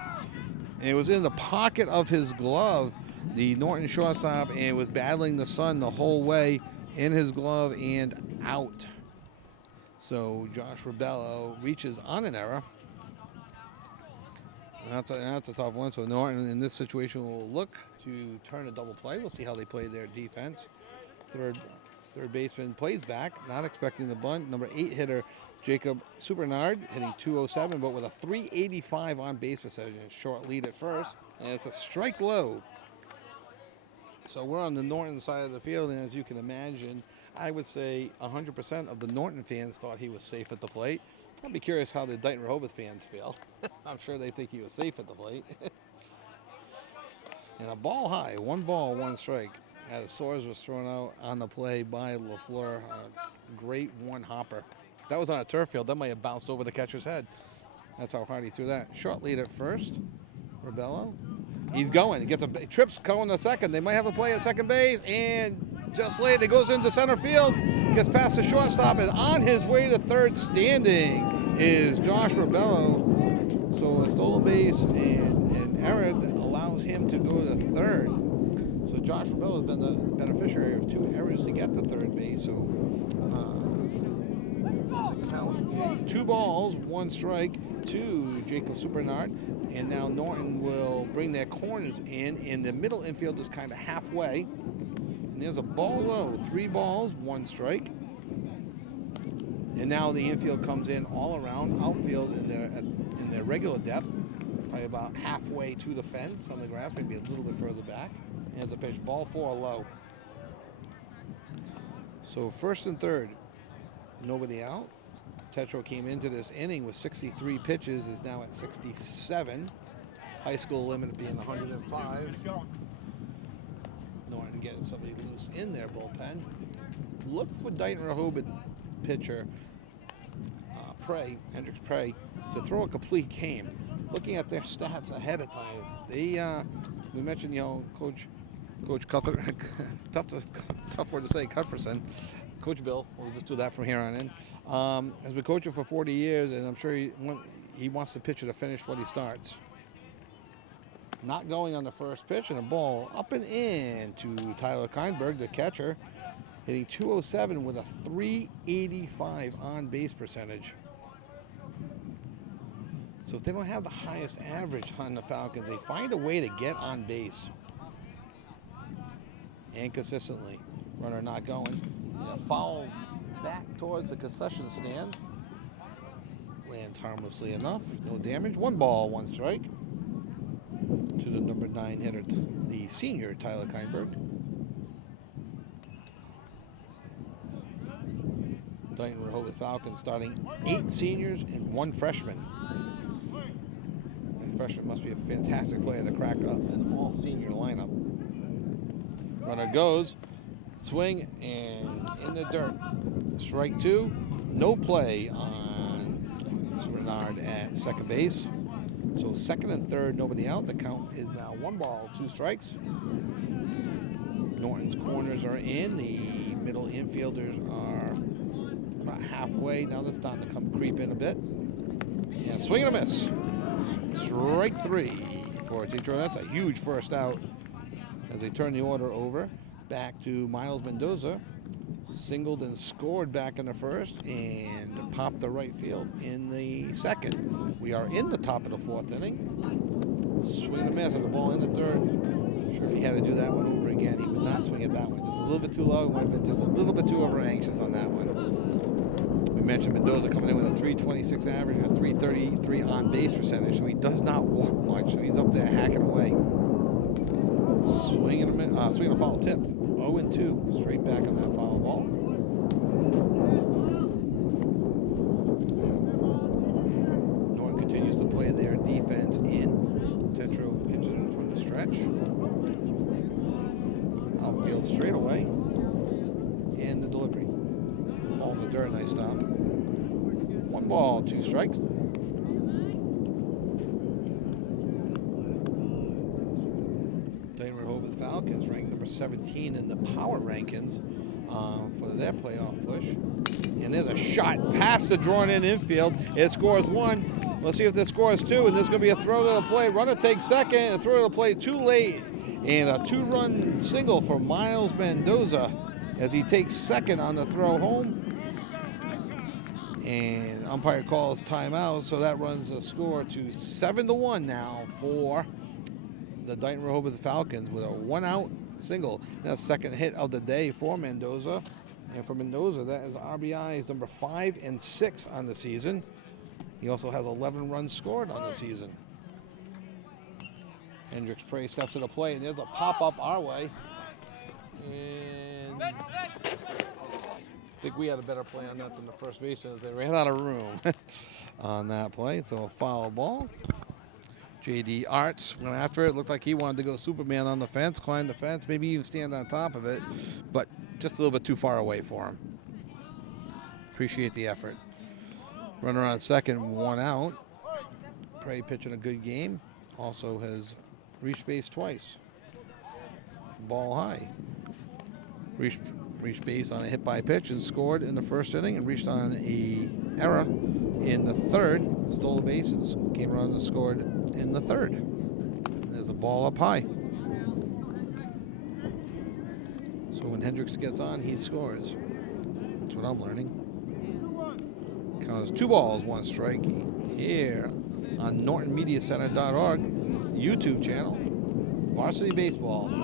And it was in the pocket of his glove, the Norton shortstop, and was battling the sun the whole way in his glove and out. So Josh Rebello reaches on an error. That's a tough one. So Norton in this situation will look to turn a double play. We'll see how they play their defense. Third baseman plays back, not expecting the bunt. Number 8 hitter, Jacob Supernard, hitting .207, but with a .385 on base percentage. Short lead at first, and it's a strike low. So we're on the Norton side of the field, and as you can imagine, I would say 100% of the Norton fans thought he was safe at the plate. I'd be curious how the Dighton-Rehoboth fans feel. I'm sure they think he was safe at the plate. And a ball high, 1 ball, 1 strike. As Soares was thrown out on the play by LaFleur. A great one-hopper. If that was on a turf field, that might have bounced over the catcher's head. That's how hard he threw that. Short lead at first. Rebello. He's going. He gets a trips going to second. They might have a play at second base, and just late it goes into center field. Gets past the shortstop, and on his way to third standing is Josh Rebello. So a stolen base and an error that allows him to go to third. So Josh Rebello has been the beneficiary of 2 errors to get to third base. So the count is 2 balls, 1 strike to Jacob Supernard. And now Norton will bring their corners in, and the middle infield is kind of halfway. And there's a ball low, 3 balls, 1 strike. And now the infield comes in all around, outfield in their regular depth, probably about halfway to the fence on the grass, maybe a little bit further back. And there's a pitch, ball 4 low. So first and third, nobody out. Tetro came into this inning with 63 pitches, is now at 67. High school limit being 105. Norton getting somebody loose in their bullpen. Look for Dighton-Rehoboth pitcher Hendricks Prey, to throw a complete game. Looking at their stats ahead of time, they we mentioned, Coach Cuthbert, tough word to say, Cuthbertson. Coach Bill, we'll just do that from here on in. Has been coaching for 40 years, and I'm sure he wants the pitcher to finish what he starts. Not going on the first pitch, and a ball up and in to Tyler Kindberg, the catcher, hitting .207 with a .385 on base percentage. So if they don't have the highest average on the Falcons, they find a way to get on base. And consistently. Runner not going. Foul back towards the concession stand. Lands harmlessly enough. No damage. 1 ball, 1 strike. To the number 9 hitter, the senior, Tyler Kindberg. Dighton-Rehoboth Falcons starting 8 seniors and 1 freshman. The freshman must be a fantastic player to crack up an all-senior lineup. Runner goes, swing, and in the dirt. Strike 2, no play on Bernard at second base. So second and third, nobody out. The count is now 1 ball, 2 strikes. Norton's corners are in. The middle infielders are about halfway. Now they're starting to creep in a bit. And swing and a miss. Strike 3 for Tetro. That's a huge first out as they turn the order over. Back to Miles Mendoza. Singled and scored back in the first and popped the right field in the second. We are in the top of the 4th inning. Swing and a miss at the ball in the dirt. Sure, if he had to do that one over again, he would not swing at that one. Just a little bit too low. Might have been just a little bit too over anxious on that one. We mentioned Mendoza coming in with a .326 average and a .333 on base percentage, so he does not walk much. So he's up there hacking away. Swing and a foul tip. 0-2, straight back on that foul ball. Norton continues to play their defense in. Tetro pitches in from the stretch. Outfield straight away. And the delivery. Ball in the dirt, nice stop. 1 ball, 2 strikes. Dighton-Rehoboth Falcons ranked number 17 in the power rankings for their playoff push. And there's a shot past the drawn-in infield. It scores 1. Let's see if this scores 2, and there's going to be a throw to the plate. Runner takes second, and throw to the plate too late. And a 2-run single for Miles Mendoza as he takes second on the throw home. And umpire calls timeout, so that runs the score to 7-1 now for the Dighton-Rehoboth Falcons with a 1-out single. That's second hit of the day for Mendoza. And for Mendoza, that is RBIs number 5 and 6 on the season. He also has 11 runs scored on the season. Hendricks Prey steps to the plate, and there's a pop-up our way. And I think we had a better play on that than the first baseman as they ran out of room on that play. So a foul ball. J.D. Arts went after it. Looked like he wanted to go Superman on the fence, climb the fence, maybe even stand on top of it, but just a little bit too far away for him. Appreciate the effort. Runner on second, 1 out. Cray pitching a good game. Also has reached base twice. Ball high. Reached base on a hit by pitch and scored in the first inning, and reached on a error in the third. Stole the bases. Came around and scored in the third. There's a ball up high. So when Hendricks gets on, he scores. That's what I'm learning. Count as 2 balls, 1 strike here on NortonMediaCenter.org, YouTube channel, Varsity Baseball. That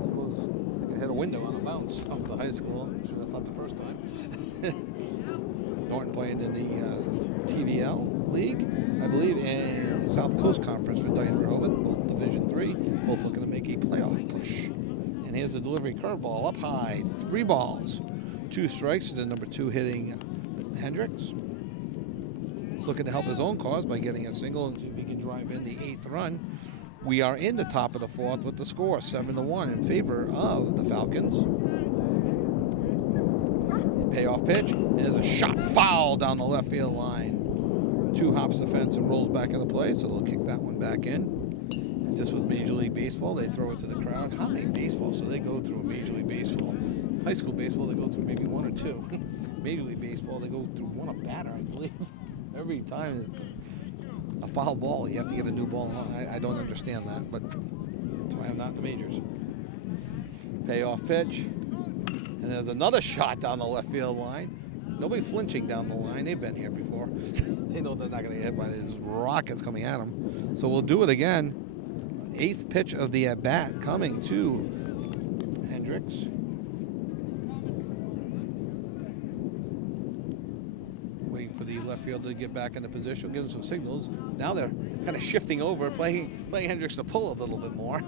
one goes, I think I hit a window on a bounce off the high school. I'm sure that's not the first time. Norton playing in the TVL League, I believe, and the South Coast Conference for Dighton-Rehoboth, both Division III, both looking to make a playoff push. And here's the delivery curveball up high, 3 balls, 2 strikes to the number 2 hitting Hendricks. Looking to help his own cause by getting a single and see if he can drive in the 8th run. We are in the top of the 4th with the score 7-1 in favor of the Falcons. Payoff pitch, and there's a shot foul down the left field line. 2 hops the fence and rolls back into play, so they'll kick that one back in. If this was Major League Baseball, they throw it to the crowd. How many baseballs do they go through in Major League Baseball? High school baseball, they go through maybe 1 or 2. Major League Baseball, they go through 1 a batter, I believe. Every time it's a foul ball, you have to get a new ball. I don't understand that, but that's why I'm not in the majors. Payoff pitch. And there's another shot down the left field line. Nobody flinching down the line. They've been here before. They know they're not going to get hit by these rockets coming at them. So we'll do it again. 8th pitch of the at-bat coming to Hendricks. Waiting for the left fielder to get back into position. Give them some signals. Now they're kind of shifting over, playing Hendricks to pull a little bit more.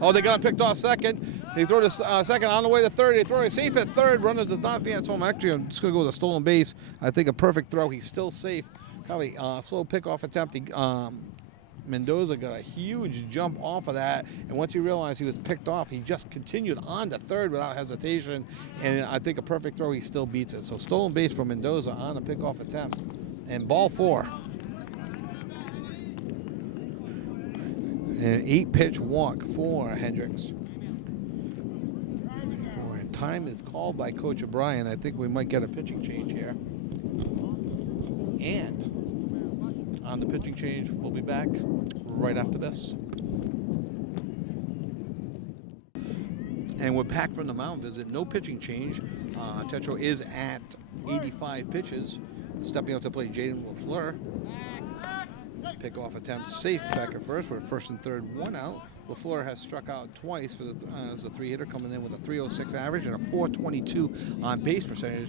Oh, they got him picked off second. They throw this second on the way to third. They throw it safe at third. Runner does not advance home. Actually, I'm just going to go with a stolen base. I think a perfect throw. He's still safe. Probably slow pickoff attempt. Mendoza got a huge jump off of that. And once he realized he was picked off, he just continued on to third without hesitation. And I think a perfect throw, he still beats it. So stolen base from Mendoza on a pickoff attempt. And ball 4. An 8-pitch walk for Hendricks. And time is called by Coach O'Brien. I think we might get a pitching change here. And on the pitching change, we'll be back right after this. And we're back from the mound visit. No pitching change. Tetro is at 85 pitches. Stepping up to play Jaden LaFleur. Pickoff attempt safe back at first. We're first and third, 1 out. LaFleur has struck out twice for as a 3-hitter, coming in with a .306 average and a .422 on base percentage.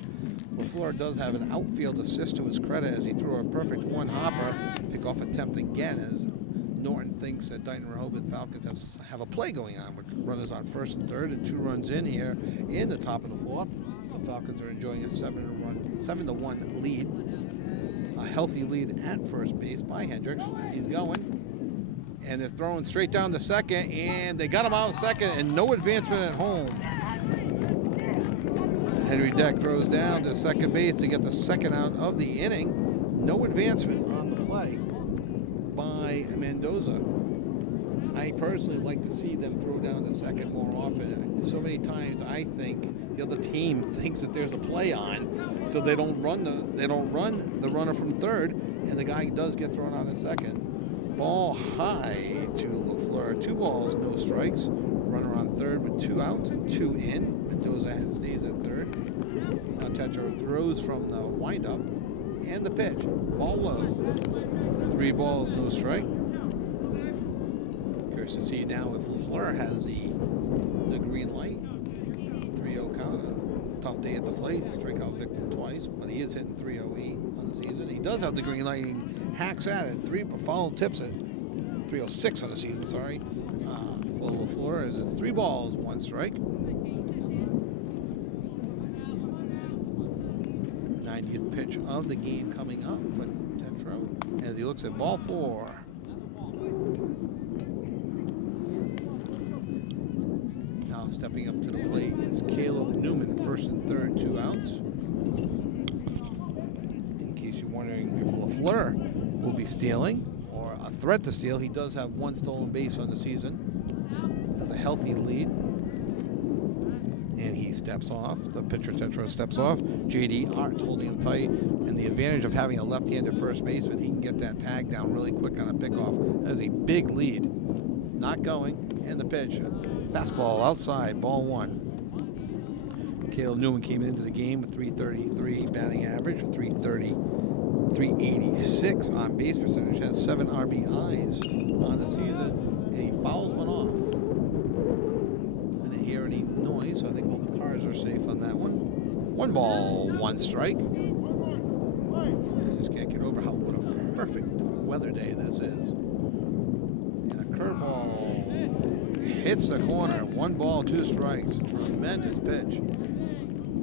LaFleur does have an outfield assist to his credit as he threw a perfect 1-hopper. Pickoff attempt again as Norton thinks that Dighton-Rehoboth Falcons have a play going on with runners on first and third and 2 runs in here in the top of the 4th. So Falcons are enjoying a 7-1 lead. A healthy lead at first base by Hendricks. He's going. And they're throwing straight down to second, and they got him out second, and no advancement at home. Henry Deck throws down to second base to get the second out of the inning. No advancement on the play by Mendoza. I personally like to see them throw down to second more often. So many times I think the other team thinks that there's a play on, so they don't run the runner from third, and the guy does get thrown out at second. Ball high to LaFleur. 2 balls, no strikes. Runner on third with 2 outs and 2 in. Mendoza stays at third. Tetro throws from the windup and the pitch. Ball low. 3 balls, no strike. Curious to see now if LaFleur has the green light. 3-0 count. Tough day at the plate. Strikeout victim twice, but he is hitting .308 on the season. He does have the green light. He hacks at it. Foul tips it. .306 on the season, sorry. For LaFleur is it's 3 balls, 1 strike. 90th pitch of the game coming up for Tetro as he looks at ball 4. Now stepping up to the plate is Caleb Newman, first and third, 2 outs. LaFleur will be stealing, or a threat to steal. He does have 1 stolen base on the season. Has a healthy lead. And he steps off. The pitcher Tetro steps off. J.D. Art's holding him tight. And the advantage of having a left-handed first baseman, he can get that tag down really quick on a pickoff. That is a big lead. Not going. And the pitch. Fastball outside. Ball 1. Caleb Newman came into the game with 333 batting average, 386 on base percentage, has 7 RBIs on the season, and he fouls one off. I didn't hear any noise, so I think all the cars are safe on that one. 1 ball, 1 strike. I just can't get over what a perfect weather day this is. And a curveball hits the corner. 1 ball, 2 strikes. Tremendous pitch.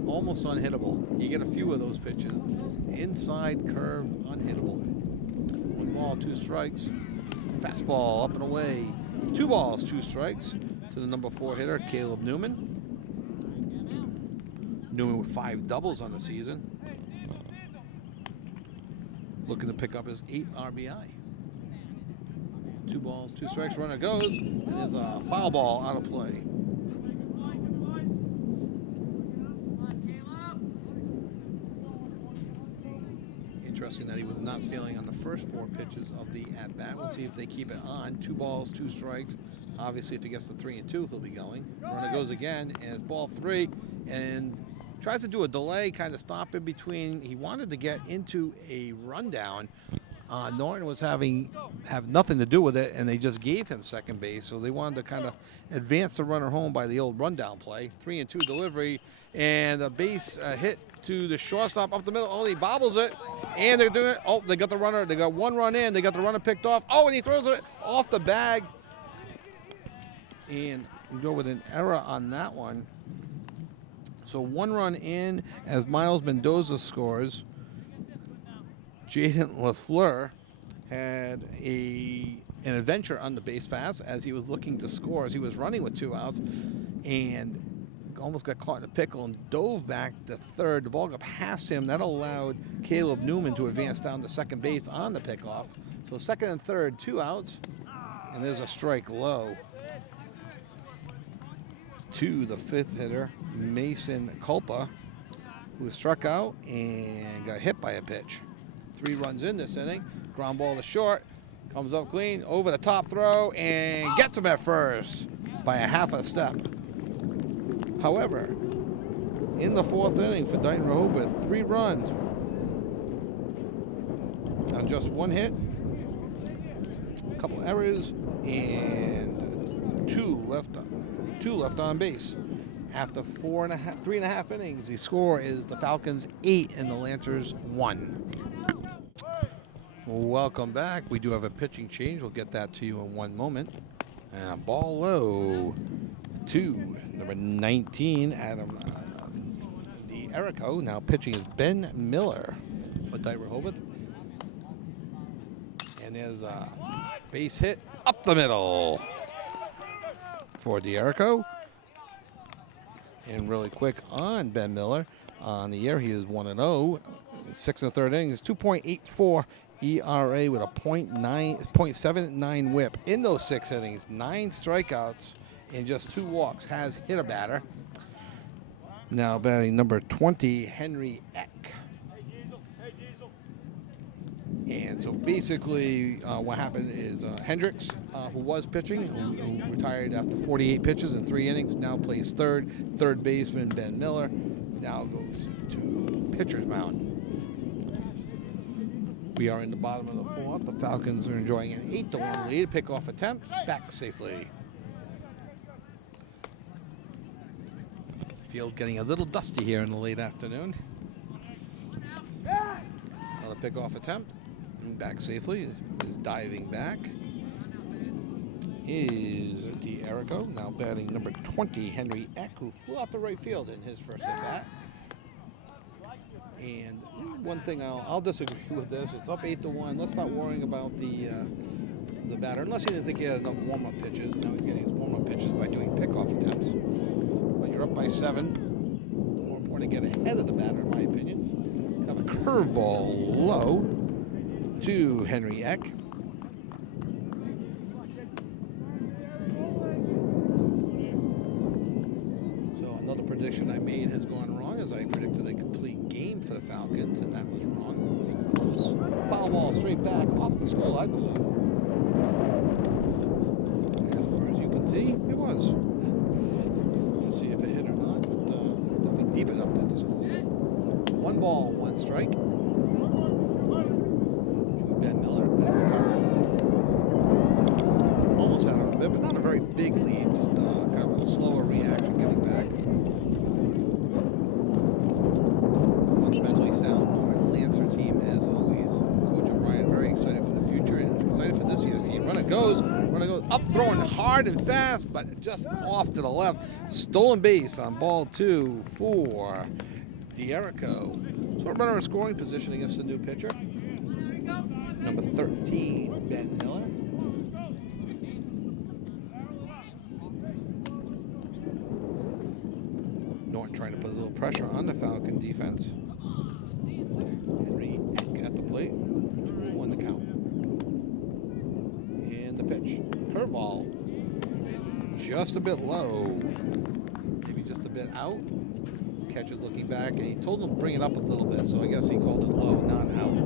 Almost unhittable. You get a few of those pitches. Inside curve, unhittable. 1 ball, 2 strikes. Fastball up and away. 2 balls, 2 strikes to the number 4 hitter, Caleb Newman. Newman with 5 doubles on the season. Looking to pick up his 8th RBI. 2 balls, 2 strikes. Runner goes. And there's a foul ball out of play. Interesting that he was not stealing on the first 4 pitches of the at-bat. We'll see if they keep it on. 2 balls, 2 strikes. Obviously, if he gets to 3 and 2, he'll be going. Runner goes again, and it's ball 3, and tries to do a delay, kind of stop in between. He wanted to get into a rundown. Norton was have nothing to do with it, and they just gave him second base. So they wanted to kind of advance the runner home by the old rundown play. 3 and 2 delivery, and a base hit to the shortstop up the middle. Oh, he bobbles it, and they're doing it. Oh, they got the runner. They got 1 run in. They got the runner picked off. Oh, and he throws it off the bag, and we go with an error on that one. So 1 run in as Miles Mendoza scores. Jaden LaFleur had an adventure on the base pass as he was looking to score, as he was running with 2 outs, and almost got caught in a pickle and dove back to third. The ball got past him. That allowed Caleb Newman to advance down to second base on the pickoff. So second and third, 2 outs, and there's a strike low to the 5th hitter, Mason Culpa, who struck out and got hit by a pitch. 3 runs in this inning. Ground ball to short. Comes up clean. Over the top throw and gets him at first by a half a step. However, in the 4th inning for Dighton-Rehoboth, 3 runs on just 1 hit, a couple errors, and 2 left on base. After 3.5 innings, the score is the Falcons 8 and the Lancers 1. Welcome back. We do have a pitching change. We'll get that to you in 1 moment. And a ball low to number 19, Adam D'Erico. Now pitching is Ben Miller for Dighton-Rehoboth. And there's a base hit up the middle for D'Erico. And really quick on Ben Miller. On the year, he is 1-0. 6 1/3 innings, 2.84 ERA with a .79 whip. In those 6 innings, 9 strikeouts and just 2 walks. Has hit a batter. Now batting number 20, Henry Eck. And so basically what happened is Hendricks, who was pitching, who retired after 48 pitches in 3 innings, now plays third. Third baseman Ben Miller now goes to pitcher's mound. We are in the bottom of the 4th. The Falcons are enjoying an 8-1 lead. Pickoff attempt, back safely. Field getting a little dusty here in the late afternoon. Another pickoff attempt, back safely. Is diving back is D'Erico, now batting number 20, Henry Eck, who flew out to right field in his first at bat. And one thing I'll disagree with this. It's up 8-1. Let's stop worrying about the batter, unless he didn't think he had enough warm-up pitches. Now he's getting his warm-up pitches by doing pickoff attempts. But you're up by 7. More important to get ahead of the batter, in my opinion. Have a curveball low. to Henry Eck. So another prediction I made has gone wrong, as I predicted a complete game for the Falcons, and that was wrong. It wasn't even close. Foul ball straight back off the skull, I believe. As far as you can see, it was. We'll see if it hit or not, but definitely deep enough that this hole. 1 ball, 1 strike. To Ben Miller, bit of a power. Almost had him a bit, but not a very big lead, just kind of a slower reaction getting back. Fundamentally sound Norton Lancer team, as always. Coach O'Brien very excited for the future and excited for this year's team. Runner goes up, throwing hard and fast, but just off to the left. Stolen base on ball 2 for Dierico. So a runner in scoring position against the new pitcher. Number 13, Ben Miller. Norton trying to put a little pressure on the Falcon defense. Henry at the plate. 2-1 the count. And the pitch. Curveball. Just a bit low. Maybe just a bit out. Catcher's looking back, and he told him to bring it up a little bit, so I guess he called it low, not out.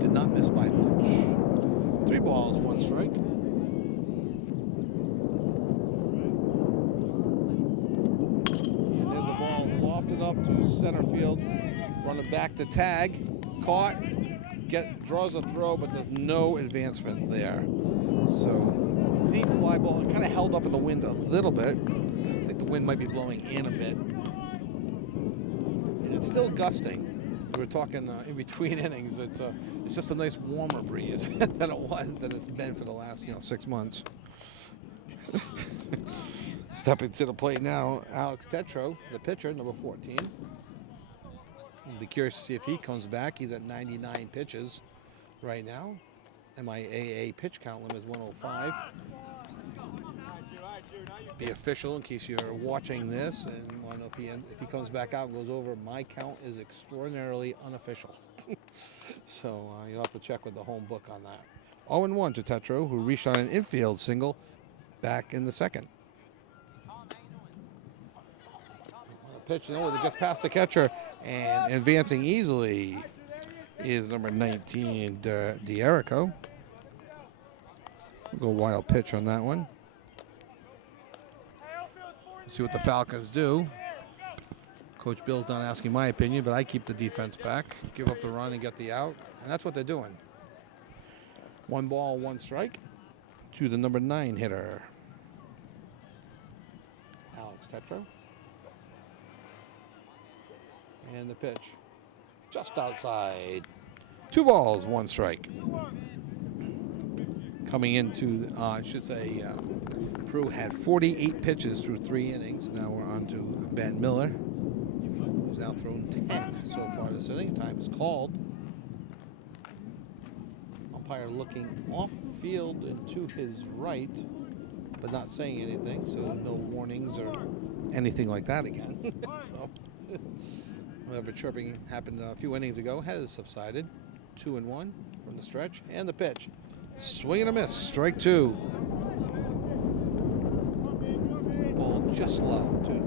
Did not miss by much. 3 balls, 1 strike. And there's a ball lofted up to center field. Running back to tag. Caught. Draws a throw, but there's no advancement there. So, clean fly ball. It kind of held up in the wind a little bit. I think the wind might be blowing in a bit. And it's still gusting. We were talking in between innings. It's just a nice warmer breeze than it's been for the last 6 months. Stepping to the plate now, Alex Tetro, the pitcher, number 14. I'll be curious to see if he comes back. He's at 99 pitches right now. MIAA pitch count limit is 105. Be official in case you're watching this and want to know if he comes back out and goes over. My count is extraordinarily unofficial. So you'll have to check with the home book on that. 0-1 to Tetro, who reached on an infield single back in the second. Pitch, it gets past the catcher, and advancing easily is number 19, Dierico. Go wild pitch on that one. See what the Falcons do. Coach Bill's not asking my opinion, but I keep the defense back, give up the run and get the out, and that's what they're doing. 1 ball, 1 strike to the number 9 hitter, Alex Tetro. And the pitch, just outside. 2 balls, 1 strike. Coming into, Prue had 48 pitches through 3 innings. Now we're on to Ben Miller, who's now thrown 10 so far this inning. Time is called. Umpire looking off field and to his right, but not saying anything, so no warnings or anything like that again. So. Whatever chirping happened a few innings ago has subsided. 2-1 from the stretch. And the pitch. Swing and a miss. Strike 2. Ball just low, too.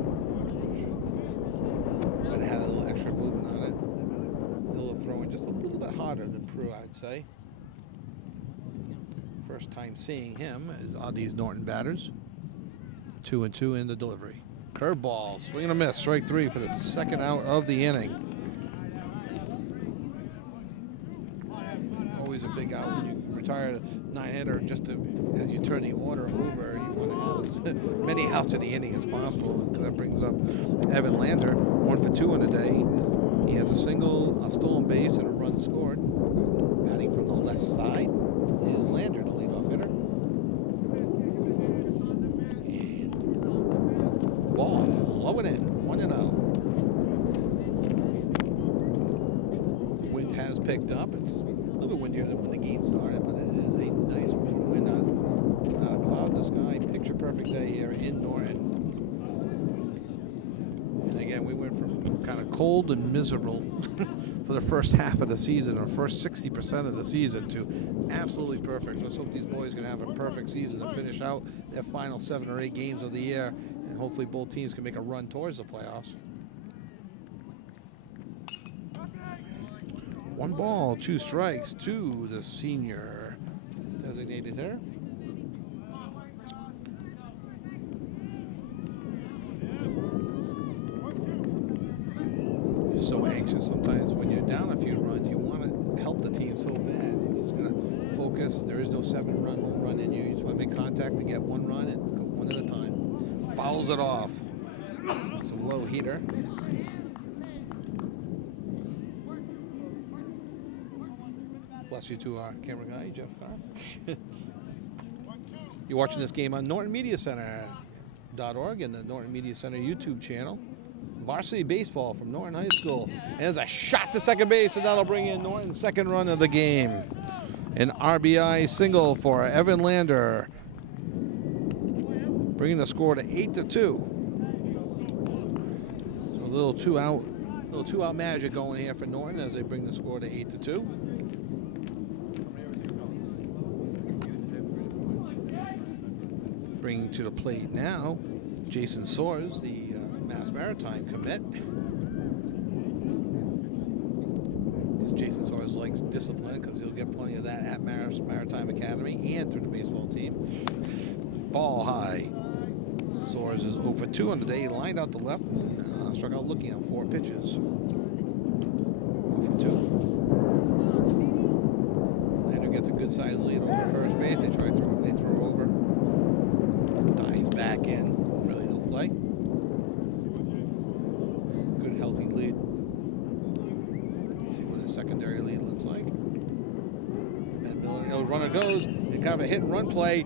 But it had a little extra movement on it. A little throwing just a little bit harder than Prue, I'd say. First time seeing him is these Norton batters. 2-2 in the delivery. Curveball, swing and a miss, strike 3 for the second out of the inning. Always a big out when you retire a 9-hitter, just as you turn the order over, you want to have as many outs in the inning as possible, because that brings up Evan Lander, 1 for 2 on the day. He has a single, a stolen base, and a run scored. Batting from the left side is Lander, the leadoff hitter. Ball, low and in, 1-0. The wind has picked up. It's a little bit windier than when the game started, but it is a nice warm wind. Not a cloud in the sky. Picture perfect day here in Norton. Again, we went from kind of cold and miserable for the first half of the season, or first 60% of the season, to absolutely perfect. So let's hope these boys can have a perfect season to finish out their final 7 or 8 games of the year, and hopefully both teams can make a run towards the playoffs. 1 ball, 2 strikes to the senior designated hitter. So anxious sometimes when you're down a few runs. You want to help the team so bad. You're just going to focus. There is no 7-run home run in you. You just want to make contact to get 1 run and go 1 at a time. Fouls it off. It's a low heater. Bless you to our camera guy, Jeff Carr. You're watching this game on NortonMediaCenter.org and the Norton Media Center YouTube channel. Varsity baseball from Norton High School. And there's a shot to second base, and that'll bring in Norton's 2nd run of the game. An RBI single for Evan Lander, bringing the score to 8-2. So a little two out magic going here for Norton as they bring the score to 8-2. Bringing to the plate now, Jason Soares, the Mass Maritime commit. Jason Soares likes discipline because he'll get plenty of that at Mass Maritime Academy and through the baseball team. Ball high. Soares is 0 for 2 on the day. He lined out the left and struck out looking at 4 pitches. 0 for 2. Lander gets a good sized lead over first base. They try throw, they throw over. Dives back in. Really no play. Good healthy lead. Let's see what his secondary lead looks like. Ben Miller, runner goes. And kind of a hit and run play.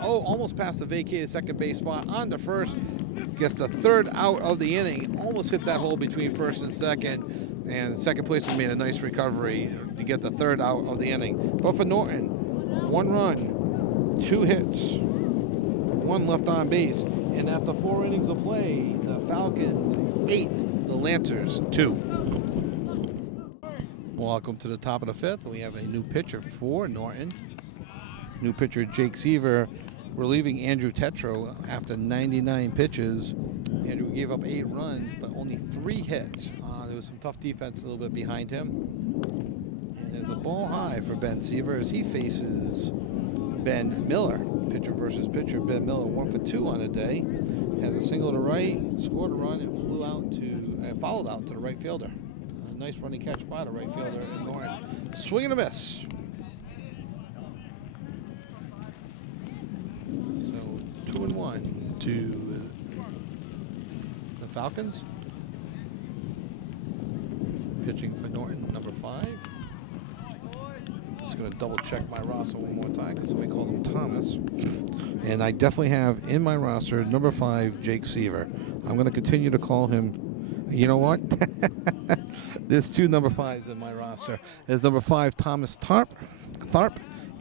Almost past the vacated second base spot. On to first. Gets the 3rd out of the inning. Almost hit that hole between first and second. And second placeman made a nice recovery to get the 3rd out of the inning. But for Norton, 1 run, 2 hits, 1 left on base. And after 4 innings of play, the Falcons 8, the Lancers 2. Welcome to the top of the 5th. We have a new pitcher for Norton. New pitcher Jake Seaver relieving Andrew Tetro after 99 pitches. Andrew gave up 8 runs, but only 3 hits. There was some tough defense a little bit behind him. And there's a ball high for Ben Seaver as he faces Ben Miller. Pitcher versus pitcher. Ben Miller 1 for 2 on the day. Has a single to right, scored a run, and fouled out to the right fielder. A nice running catch by the right fielder in Norton. Swing and a miss. So 2-1 to the Falcons. Pitching for Norton, number 5. Just going to double check my roster one more time because somebody called him Thomas. And I definitely have in my roster number 5, Jake Seaver. I'm going to continue to call him. You know what? There's 2 number 5s in my roster. There's number 5, Thomas Tharp,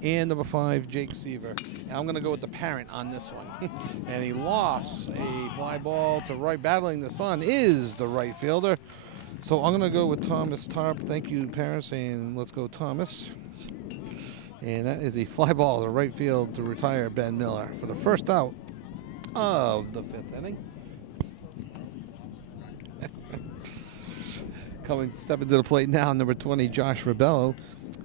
and number 5, Jake Seaver. And I'm going to go with the parent on this one. And he lost a fly ball to right. Battling the sun is the right fielder. So I'm going to go with Thomas Tarp. Thank you, parents, and let's go Thomas. And that is a fly ball to right field to retire Ben Miller for the first out of the 5th inning. Stepping to the plate now, number 20, Josh Rebello,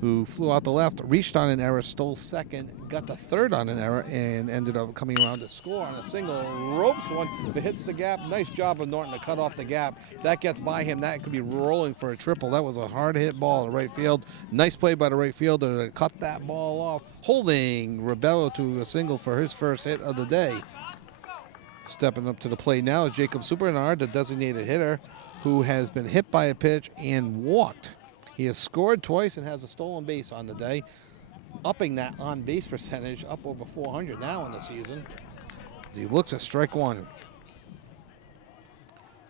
who flew out the left, reached on an error, stole second, got the 3rd on an error, and ended up coming around to score on a single. Ropes one, if it hits the gap, nice job of Norton to cut off the gap. That gets by him. That could be rolling for a triple. That was a hard hit ball to right field. Nice play by the right fielder to cut that ball off, holding Rebello to a single for his first hit of the day. Stepping up to the plate now is Jacob Supernard, the designated hitter, who has been hit by a pitch and walked. He has scored twice and has a stolen base on the day, upping that on-base percentage up over 400 now in the season as he looks at strike 1.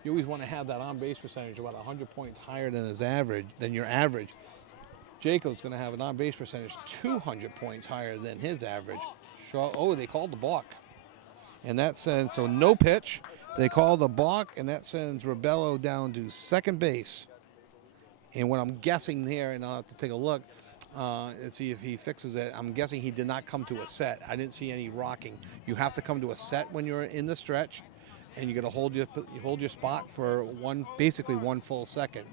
You always want to have that on-base percentage about 100 points higher than your average. Jacob's going to have an on-base percentage 200 points higher than his average. Oh, they called the balk. And that said, so no pitch. They call the balk, and that sends Rebello down to second base. And what I'm guessing there, and I'll have to take a look and see if he fixes it, I'm guessing he did not come to a set. I didn't see any rocking. You have to come to a set when you're in the stretch, and you got to hold your spot for basically one full second.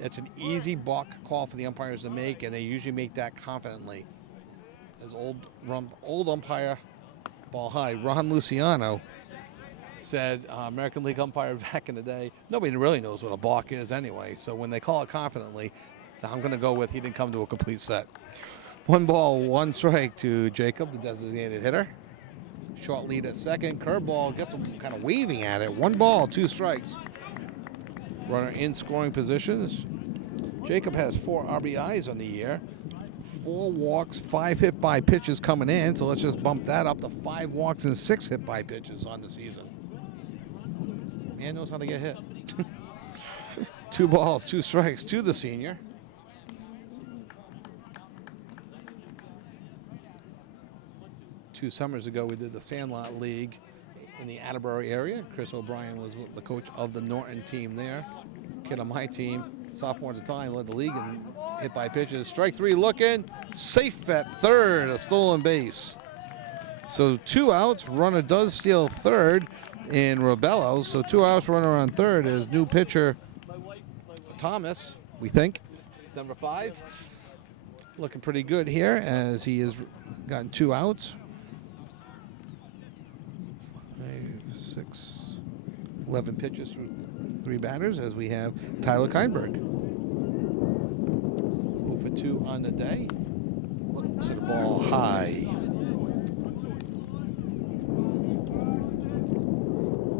It's an easy balk call for the umpires to make, and they usually make that confidently. As old umpire, ball high, Ron Luciano said, American League umpire back in the day, nobody really knows what a balk is anyway, so when they call it confidently, I'm going to go with he didn't come to a complete set. 1 ball, 1 strike to Jacob, the designated hitter. Short lead at second. Curveball gets him kind of waving at it. 1 ball, 2 strikes. Runner in scoring positions. Jacob has 4 RBIs on the year. 4 walks, 5 hit by pitches coming in, so let's just bump that up to 5 walks and 6 hit by pitches on the season. Man knows how to get hit. 2 balls, 2 strikes to the senior. Two summers ago, we did the Sandlot League in the Attleboro area. Chris O'Brien was the coach of the Norton team there. Kid on my team, sophomore at the time, led the league in hit by pitches. Strike 3 looking, safe at third, a stolen base. So 2 outs, runner does steal third in Rebello. So 2 outs, runner on third is new pitcher Thomas, we think, number 5. Looking pretty good here as he has gotten 2 outs. 5, 6, 11 pitches for 3 batters as we have Tyler Kindberg. 0 for 2 on the day. Looks at the ball high.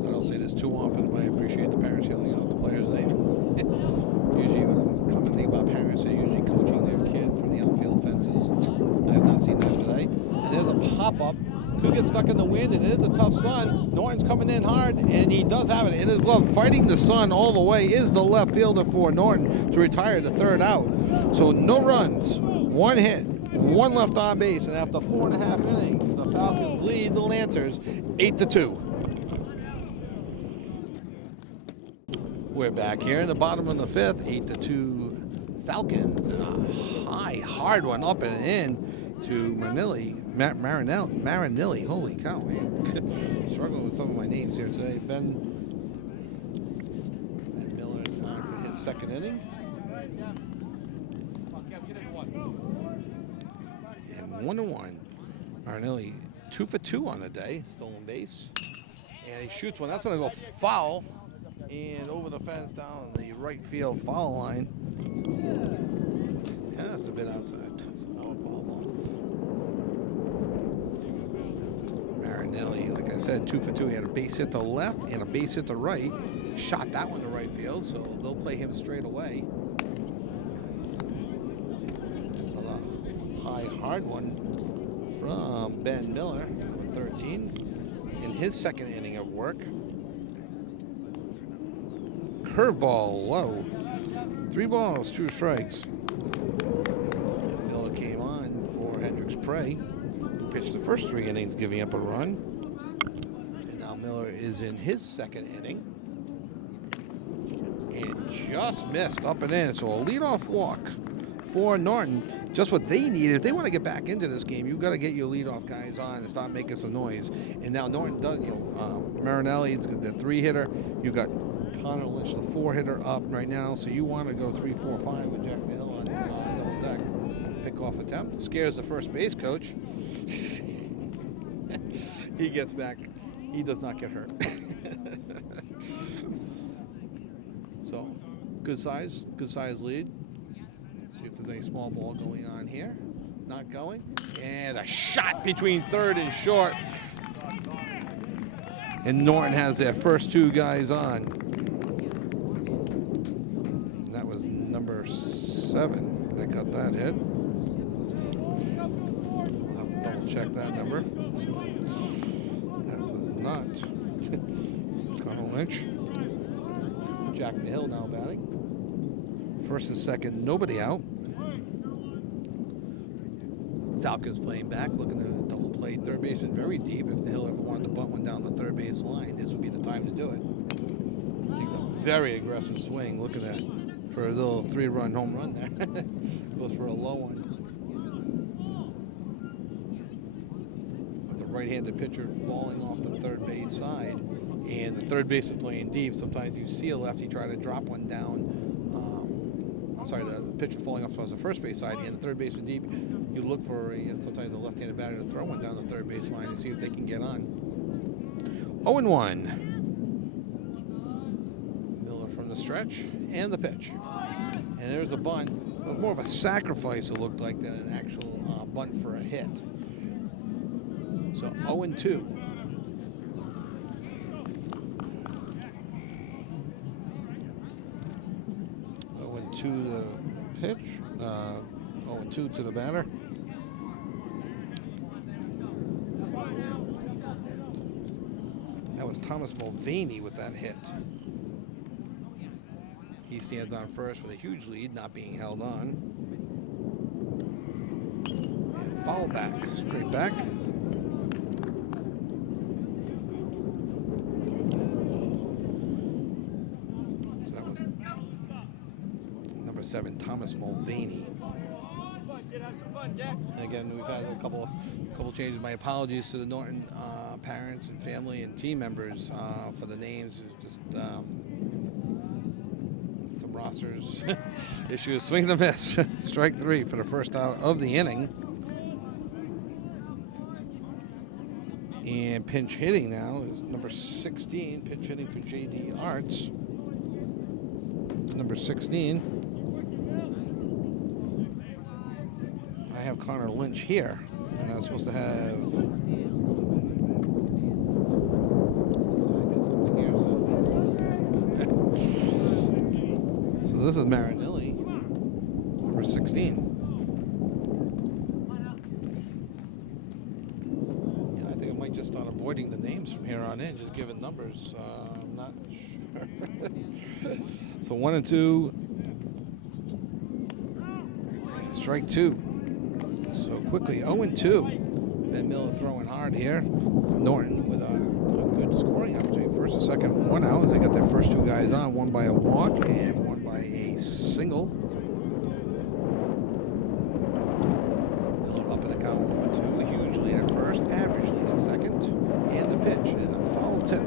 I don't say this too often, but I appreciate the parents yelling out the player's name. Usually when I'm commenting about parents, they're usually coaching their kid from the outfield fences. I have not seen that today. And there's a pop-up. Could get stuck in the wind, and it is a tough sun. Norton's coming in hard, and he does have it in his glove. Fighting the sun all the way is the left fielder for Norton to retire the 3rd out. So no runs, 1 hit, 1 left on base, and after 4.5 innings, the Falcons lead the Lancers 8-2. We're back here in the bottom of the 5th, 8-2 Falcons, and a high, hard one up and in to Marinelli. Holy cow, man. Struggling with some of my names here today. Ben Miller is on for his 2nd inning. And 1-1. Marinelli 2 for 2 on the day, stolen base. And he shoots one. That's going to go foul. And over the fence down the right field foul line. Yeah, that's a bit outside. Marinelli, like I said, 2 for 2. He had a base hit to left and a base hit to right. Shot that one to right field, so they'll play him straight away. Another high, hard one from Ben Miller, 13, in his 2nd inning of work. Curveball low. 3 balls, 2 strikes. Miller came on for Hendricks Prey, who pitched the first 3 innings, giving up a run. And now Miller is in his 2nd inning. And just missed up and in. So a leadoff walk for Norton. Just what they need. If they want to get back into this game, you've got to get your leadoff guys on and start making some noise. And now Norton does, Marinelli's the 3-hitter. You've got Connor Lynch, the 4-hitter, up right now, so you want to go 3, 4, 5 with Jack the Hill on double deck. Pickoff attempt scares the first base coach. He gets back. He does not get hurt. So, good size lead. See if there's any small ball going on here. Not going. And a shot between 3rd and short. And Norton has their first 2 guys on. That was number 7 that got that hit. I'll have to double check that number. That was not Connor Lynch. Jack the Hill now batting. 1st and 2nd, nobody out. Falcons playing back, looking to double play third baseman very deep. If the Hill ever wanted to bunt one down the third base line, this would be the time to do it. Takes a very aggressive swing. Look at that. For a little 3-run home run there. Goes for a low one. With the right-handed pitcher falling off the third base side. And the third baseman playing deep. Sometimes you see a lefty try to drop one down. The pitcher falling off towards the first base side and the third baseman deep. You look for sometimes a left-handed batter to throw one down the third base line and see if they can get on. 0-1. Miller from the stretch and the pitch. And there's a bunt. It was more of a sacrifice, it looked like, than an actual bunt for a hit. So 0-2. 0-2 the pitch. 0-2 to the batter. That was Thomas Mulvaney with that hit. He stands on first with a huge lead, not being held on. And foul back, straight back. So that was number 7, Thomas Mulvaney. And again, we've had a couple changes. My apologies to the Norton parents and family and team members for the names. It's just some rosters issues. Swing and a miss. Strike 3 for the first out of the inning. And pinch hitting now is number 16. Pinch hitting for J.D. Arts. Number 16. I have Connor Lynch here, and I was supposed to have. So I did something here. So this is Marinelli, number 16. Yeah, I think I might just start avoiding the names from here on in, just giving numbers. I'm not sure. So 1-2. Strike 2. So quickly, 0-2. Ben Miller throwing hard here. Norton with a good scoring opportunity. First and second, 1 out as they got their first 2 guys on. One by a walk and one by a single. Miller up in the count, 1-2. A huge lead at first, average lead at second. And the pitch and a foul tip.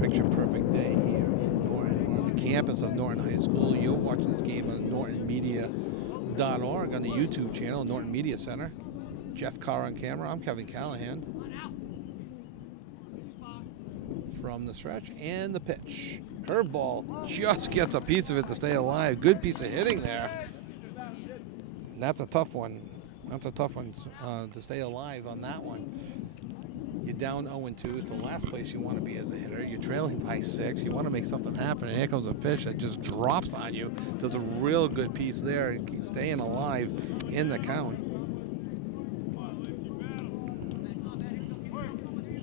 Picture-perfect day here in Norton. We're on the campus of Norton High School. You're watching this game on NortonMedia.org on the YouTube channel, Norton Media Center. Jeff Carr on camera. I'm Kevin Callahan. From the stretch and the pitch. Curveball just gets a piece of it to stay alive. Good piece of hitting there. And that's a tough one. That's a tough one to stay alive on that one. You're down 0-2. It's the last place you want to be as a hitter. You're trailing by 6. You want to make something happen, and here comes a pitch that just drops on you. Does a real good piece there, staying alive in the count.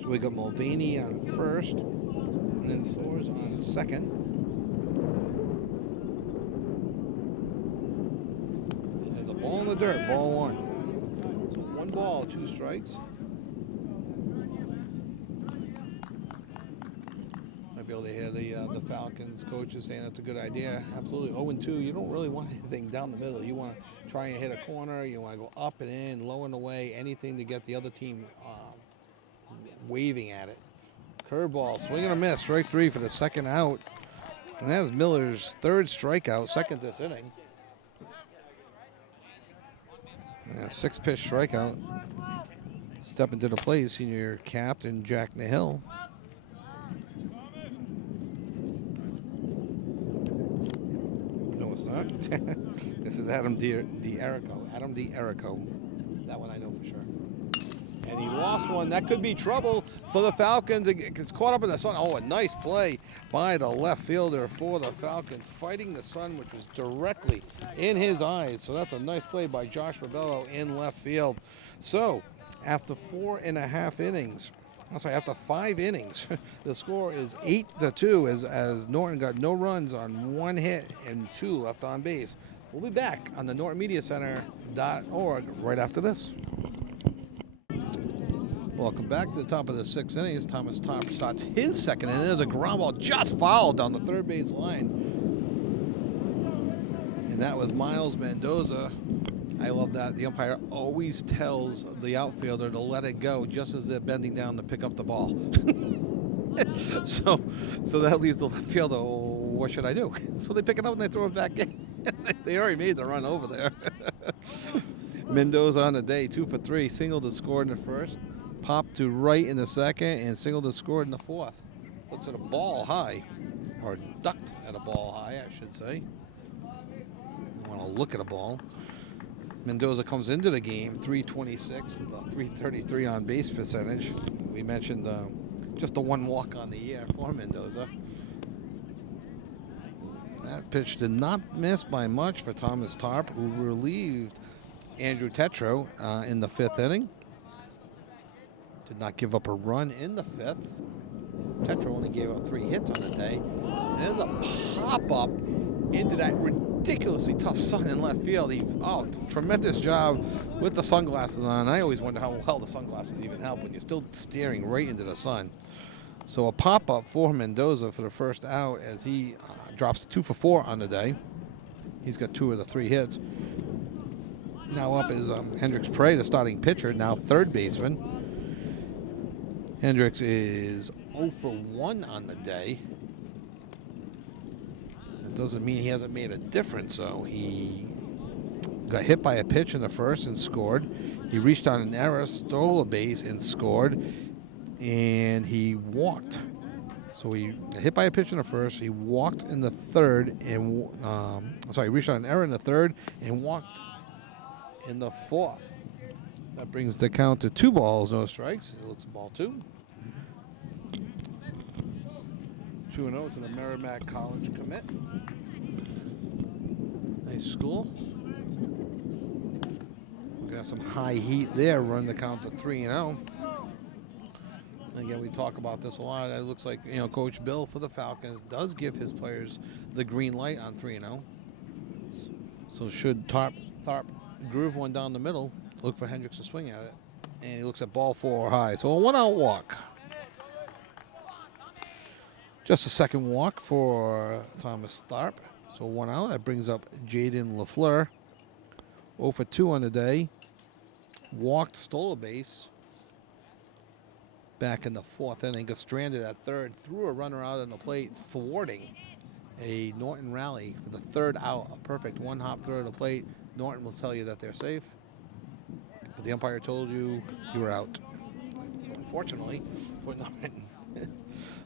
So we got Mulvaney on first, and then Soares on second. There's a ball in the dirt, ball 1. So 1 ball, 2 strikes. Be able to hear the Falcons coaches saying that's a good idea. Absolutely. 0-2. You don't really want anything down the middle. You want to try and hit a corner. You want to go up and in, low and away, anything to get the other team waving at it. Curveball, swing and a miss. Strike 3 for the second out. And that's Miller's 3rd strikeout, second this inning. Yeah, 6-pitch strikeout. Step into the plate, senior captain Jack Nahill. It's not. This is Adam D'Erico. Adam D'Erico. That one I know for sure. And he lost one. That could be trouble for the Falcons. It gets caught up in the sun. Oh, a nice play by the left fielder for the Falcons, fighting the sun, which was directly in his eyes. So that's a nice play by Josh Ravello in left field. So after 4.5 innings, sorry, after 5 innings, the score is 8-2 as Norton got no runs on 1 hit and 2 left on base. We'll be back on the NortonMediaCenter.org right after this. Welcome back to the top of the 6th inning as Thomas Tarp starts his 2nd inning. There's a ground ball just fouled down the 3rd base line. And that was Miles Mendoza. I love that. The umpire always tells the outfielder to let it go just as they're bending down to pick up the ball. so that leaves the left fielder, oh, what should I do? So they pick it up and they throw it back in. They already made the run over there. Mendoza on the day, 2 for 3. Singled and scored in the 1st. Popped to right in the 2nd and singled and scored in the 4th. Looks at a ball high, or ducked at a ball high, I should say. You want to look at a ball. Mendoza comes into the game, 326 with a 333 on base percentage. We mentioned just the 1 walk on the year for Mendoza. That pitch did not miss by much for Thomas Tarp, who relieved Andrew Tetro in the 5th inning. Did not give up a run in the 5th. Tetro only gave up 3 hits on the day. And there's a pop-up into that ridiculously tough sun in left field. Tremendous job with the sunglasses on. I always wonder how well the sunglasses even help when you're still staring right into the sun. So a pop-up for Mendoza for the 1st out as he drops 2 for 4 on the day. He's got 2 of the 3 hits. Now up is Hendricks Prey, the starting pitcher, now 3rd baseman. Hendricks is 0 for 1 on the day. It doesn't mean he hasn't made a difference, though. He got hit by a pitch in the 1st and scored. He reached on an error, stole a base and scored. And he walked. So he got hit by a pitch in the 1st. He walked in the 3rd and he reached on an error in the 3rd and walked in the 4th. That brings the count to 2 balls, no strikes. It looks ball 2. 2-0 to the Merrimack College commit. Nice school. We got some high heat there, run the count to 3-0. Again, we talk about this a lot. It looks like, Coach Bill for the Falcons does give his players the green light on 3-0. So should Tharp groove one down the middle, look for Hendricks to swing at it. And he looks at ball 4 high. So a 1-out walk. Just a 2nd walk for Thomas Tharp. So 1 out. That brings up Jaden LaFleur. 0 for 2 on the day. Walked, stole a base. Back in the 4th inning. Got stranded at 3rd. Threw a runner out on the plate, thwarting a Norton rally for the 3rd out. A perfect 1-hop throw to the plate. Norton will tell you that they're safe. But the umpire told you were out. So unfortunately for Norton.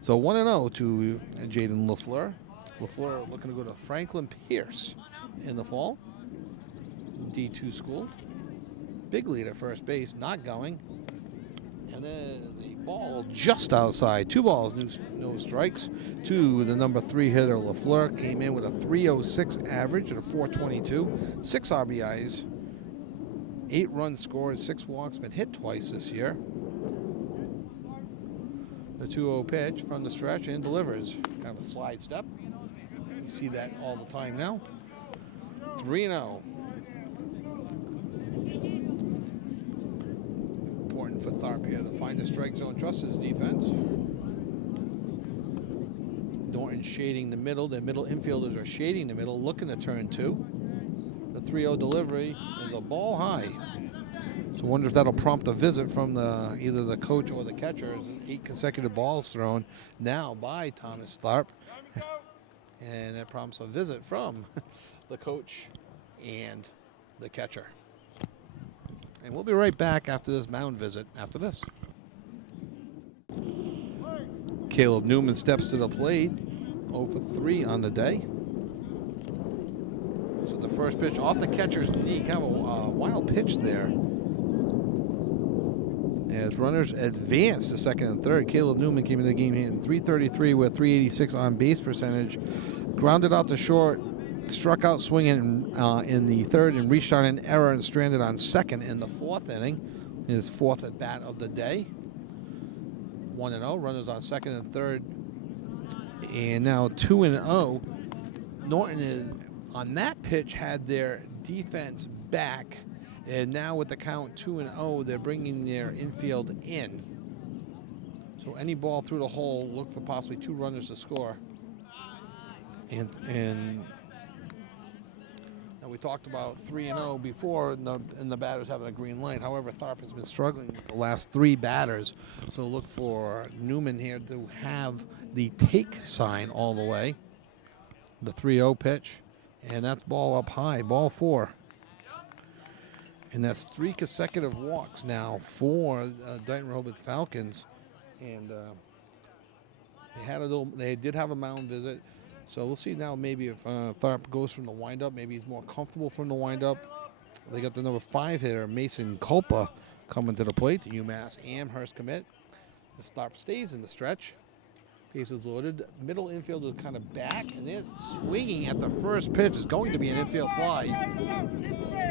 So 1-0 to Jaden LaFleur. LaFleur looking to go to Franklin Pierce in the fall. D2 school. Big lead at first base, not going. And then the ball just outside. 2 balls, no strikes. To the number 3 hitter, LaFleur. Came in with a 306 average at a 422. 6 RBIs. 8 runs scored, 6 walks. Been hit twice this year. The 2-0 pitch from the stretch and delivers. Kind of a slide step. You see that all the time now. 3-0. Important for Tharp here to find the strike zone, trust his defense. Norton shading the middle. The middle infielders are shading the middle, looking to turn 2. The 3-0 delivery is a ball high. So I wonder if that'll prompt a visit from either the coach or the catcher. 8 consecutive balls thrown now by Thomas Tharp. And it prompts a visit from the coach and the catcher. And we'll be right back after this mound visit after this. Caleb Newman steps to the plate. 0 for 3 on the day. So the first pitch off the catcher's knee. Kind of a wild pitch there. As runners advance to 2nd and 3rd, Caleb Newman came into the game hitting .333 with .386 on base percentage. Grounded out to short, struck out swinging in the 3rd and reached on an error and stranded on 2nd in the 4th inning. His 4th at bat of the day. 1-0. Runners on second and third. And now 2-0. Norton is, on that pitch, had their defense back. And now with the count 2-0, they're bringing their infield in. So any ball through the hole, look for possibly 2 runners to score. And we talked about 3-0 before, and the batters having a green light. However, Tharp has been struggling with the last 3 batters. So look for Newman here to have the take sign all the way. The 3-0 pitch, and that's ball up high, ball 4. And that's 3 consecutive walks now for Dighton-Rehoboth Falcons. And they did have a mound visit. So we'll see now maybe if Tharp goes from the windup. Maybe he's more comfortable from the windup. They got the number 5 hitter, Mason Culpa, coming to the plate. The UMass Amherst commit. The Tharp stays in the stretch. Bases loaded. Middle infield is kind of back, and they're swinging at the first pitch. It's going to be an infield fly.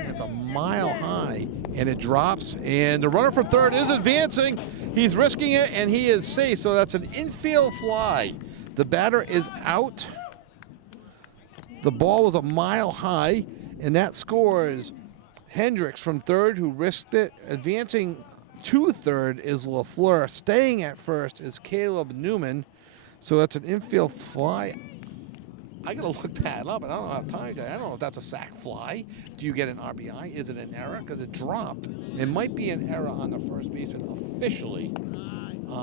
It's a mile high, and it drops. And the runner from third is advancing. He's risking it, and he is safe. So that's an infield fly. The batter is out. The ball was a mile high, and that scores Hendricks from third, who risked it. Advancing to third is LaFleur. Staying at first is Caleb Newman. So that's an infield fly. I gotta look that up, and I don't have time to. I don't know if that's a sac fly. Do you get an RBI? Is it an error? Because it dropped. It might be an error on the first baseman officially.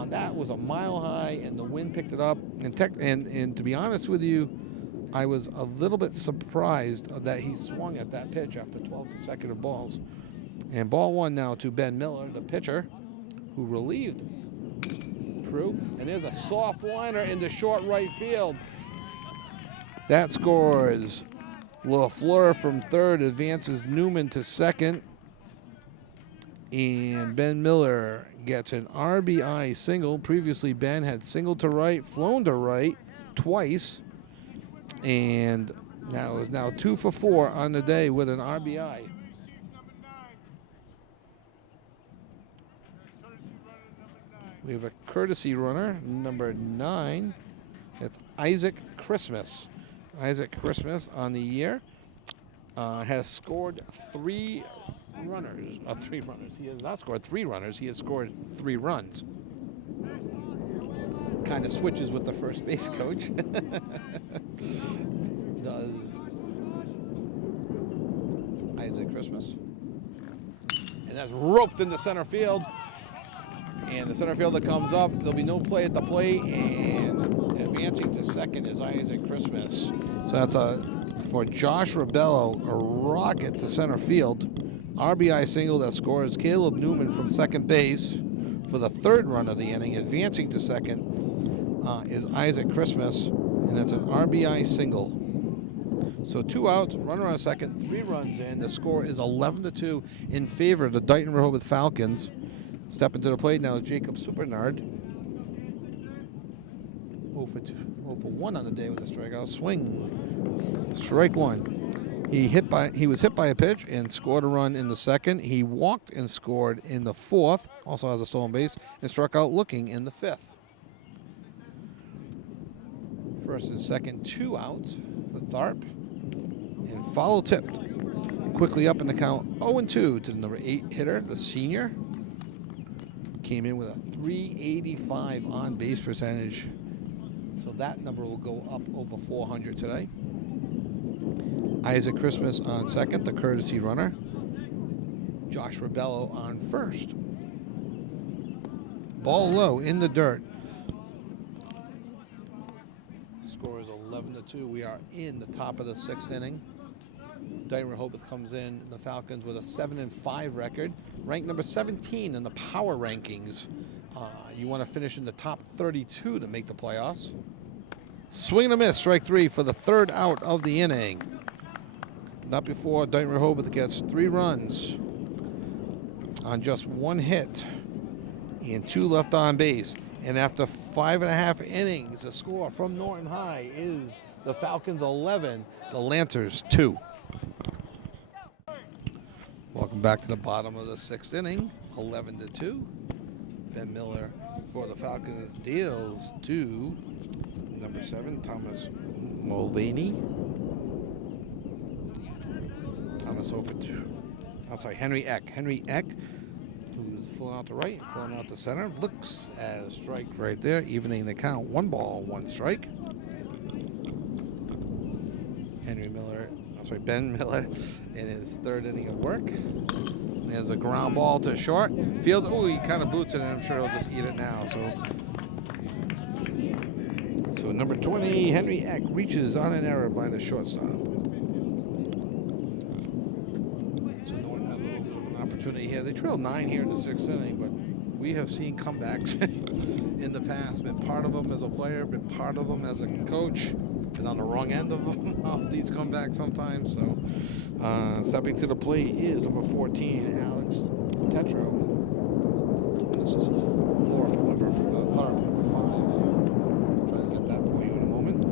That was a mile high, and the wind picked it up. And to be honest with you, I was a little bit surprised that he swung at that pitch after 12 consecutive balls. And ball 1 now to Ben Miller, the pitcher, who relieved Prue. And there's a soft liner in the short right field. That scores LaFleur from third, advances Newman to second. And Ben Miller gets an RBI single. Previously, Ben had singled to right, flown to right twice. And now is 2 for 4 on the day with an RBI. We have a courtesy runner, number 9. It's Isaac Christmas. Isaac Christmas on the year has scored 3 runners. 3 runners. He has not scored 3 runners. He has scored 3 runs. Kind of switches with the first base coach. Does Isaac Christmas. And that's roped into center field. And the center fielder comes up. There'll be no play at the plate. And advancing to second is Isaac Christmas. So that's for Josh Rebello, a rocket to center field. RBI single that scores Caleb Newman from second base for the 3rd run of the inning. Advancing to second is Isaac Christmas, and that's an RBI single. So 2 outs, runner on second, 3 runs in. The score is 11-2 in favor of the Dighton-Rehoboth Falcons. Stepping to the plate now is Jacob Supernard. 0 for 1 on the day with a strikeout. Swing. Strike 1. He was hit by a pitch and scored a run in the 2nd. He walked and scored in the 4th. Also has a stolen base and struck out looking in the 5th. First and second, 2 outs for Tharp. And follow tipped. Quickly up in the count, 0-2 to the number 8 hitter, the senior. Came in with a .385 on base percentage. So that number will go up over 400 today. Isaac Christmas on second, the courtesy runner. Josh Rebello on first. Ball low in the dirt. Score is 11-2. We are in the top of the 6th inning. Dighton-Rehoboth comes in, the Falcons, with a 7-5 record, ranked number 17 in the power rankings. You want to finish in the top 32 to make the playoffs. Swing and a miss, strike 3 for the 3rd out of the inning. Not before Dighton-Rehoboth gets 3 runs on just 1 hit and 2 left on base. And after 5.5 innings, the score from Norton High is the Falcons 11, the Lancers 2. Welcome back to the bottom of the 6th inning, 11-2. Ben Miller for the Falcons deals to number 7, Thomas Mulvaney. Thomas over to, Henry Eck. Henry Eck, who's flowing out to right, flowing out to center. Looks at a strike right there, evening the count. 1 ball, 1 strike. Ben Miller in his 3rd inning of work. There's a ground ball to short. Fields, oh, he kind of boots it, and I'm sure he'll just eat it now. So number 20, Henry Eck, reaches on an error by the shortstop. So Norton has a little bit of an opportunity here. They trailed 9 here in the 6th inning, but we have seen comebacks in the past. Been part of them as a player, been part of them as a coach. Been on the wrong end of these comebacks sometimes. So stepping to the plate is number 14, Alex Tetro. This is his Thorpe, number 5. Trying to get that for you in a moment.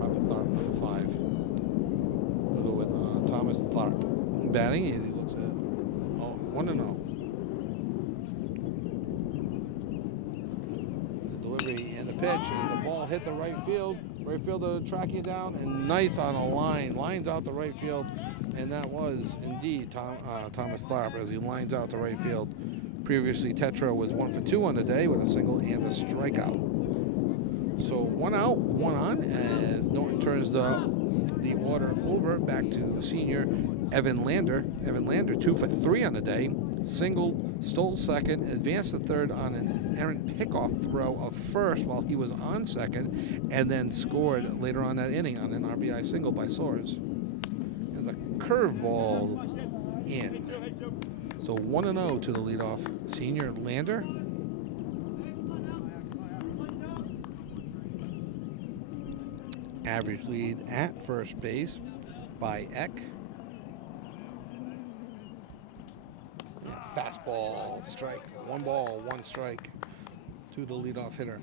Probably Thorpe, number 5. We'll go with Thomas Thorpe. Batting as he looks at 1-0. The delivery and the pitch, and the ball hit the right field. Right fielder tracking it down, and nice on a line. Lines out the right field, and that was indeed Thomas Tharp as he lines out the right field. Previously, Tetra was 1 for 2 on the day with a single and a strikeout. So 1 out, 1 on, as Norton turns the order over back to senior Evan Lander. Evan Lander 2 for 3 on the day. Single, stole second, advanced to third on an errant pickoff throw of first while he was on second, and then scored later on that inning on an RBI single by Soares. There's a curveball in. So 1-0 to the leadoff senior Lander. Average lead at first base by Eck. Fastball, strike, 1 ball, 1 strike to the leadoff hitter.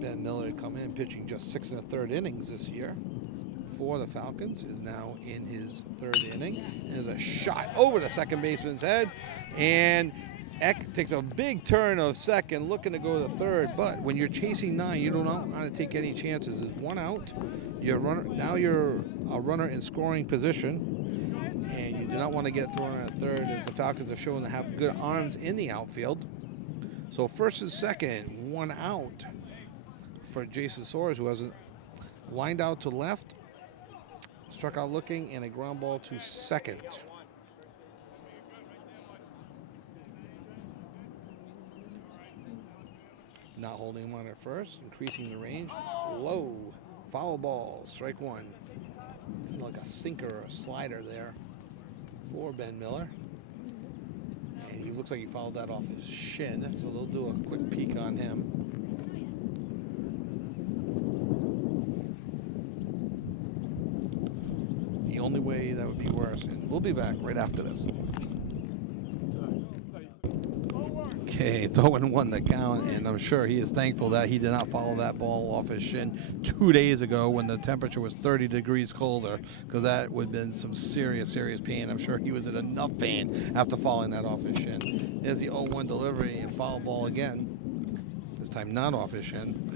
Ben Miller come in pitching just 6 1/3 innings this year for the Falcons, is now in his 3rd inning. There's a shot over the second baseman's head, and Eck takes a big turn of second, looking to go to 3rd, but when you're chasing 9, you don't know how to take any chances. It's 1 out. Now you're a runner in scoring position, and you do not want to get thrown at 3rd, as the Falcons have shown to have good arms in the outfield. So 1st and 2nd, 1 out for Jason Soares, who hasn't lined out to left, struck out looking, and a ground ball to 2nd. Not holding him on at 1st, increasing the range. Low, foul ball, strike 1. Like a sinker or a slider there for Ben Miller. And he looks like he fouled that off his shin, so they'll do a quick peek on him. The only way that would be worse, and we'll be back right after this. Okay, it's 0-1 the count, and I'm sure he is thankful that he did not follow that ball off his shin 2 days ago when the temperature was 30 degrees colder, because that would have been some serious, serious pain. I'm sure he was in enough pain after following that off his shin. There's the 0-1 delivery and foul ball again, this time not off his shin,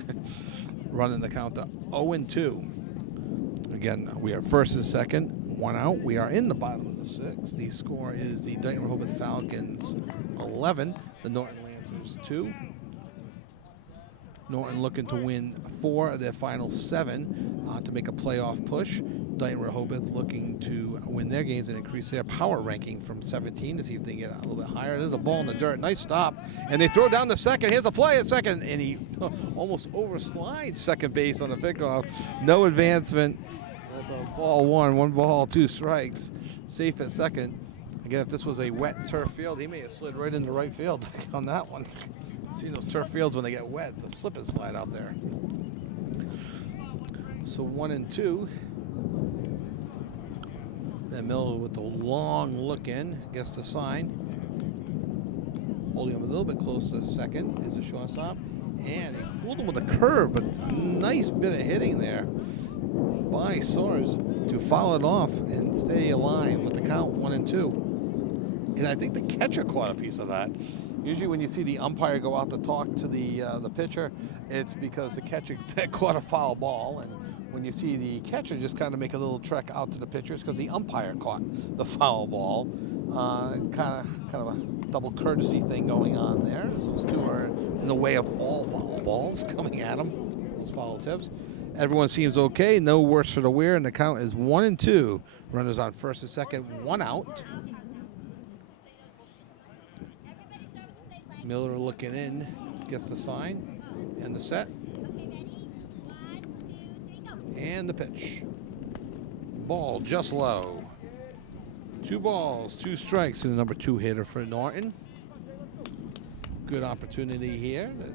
running the count to 0-2. Again, we are 1st and 2nd, 1 out. We are in the bottom of the 6th. The score is the Dighton-Rehoboth Falcons 11, the Norton Lancers 2. Norton looking to win 4 of their final 7 to make a playoff push. Dighton-Rehoboth looking to win their games and increase their power ranking from 17 to see if they can get a little bit higher. There's a ball in the dirt. Nice stop. And they throw down to 2nd. Here's a play at 2nd. And he almost overslides second base on the pickoff. No advancement. That's a ball 1 ball, 2 strikes. Safe at 2nd. Again, if this was a wet turf field, he may have slid right into right field on that one. See those turf fields when they get wet, it's a slip and slide out there. So 1-2. Then Miller with the long look in, gets the sign. Holding him a little bit close to 2nd is a shortstop. And he fooled him with a curve, but a nice bit of hitting there by Soares. to foul it off and stay alive with the count 1-2. And I think the catcher caught a piece of that. Usually when you see the umpire go out to talk to the pitcher, it's because the catcher caught a foul ball. And when you see the catcher just kind of make a little trek out to the pitchers because the umpire caught the foul ball. Kind of a double courtesy thing going on there. Those two are in the way of all foul balls coming at them, those foul tips. Everyone seems okay, no worse for the wear, and the count is 1-2. Runners on first and second, 1 out. Miller looking in, gets the sign and the set. And the pitch. Ball just low. 2 balls, 2 strikes, and the number 2 hitter for Norton. Good opportunity here to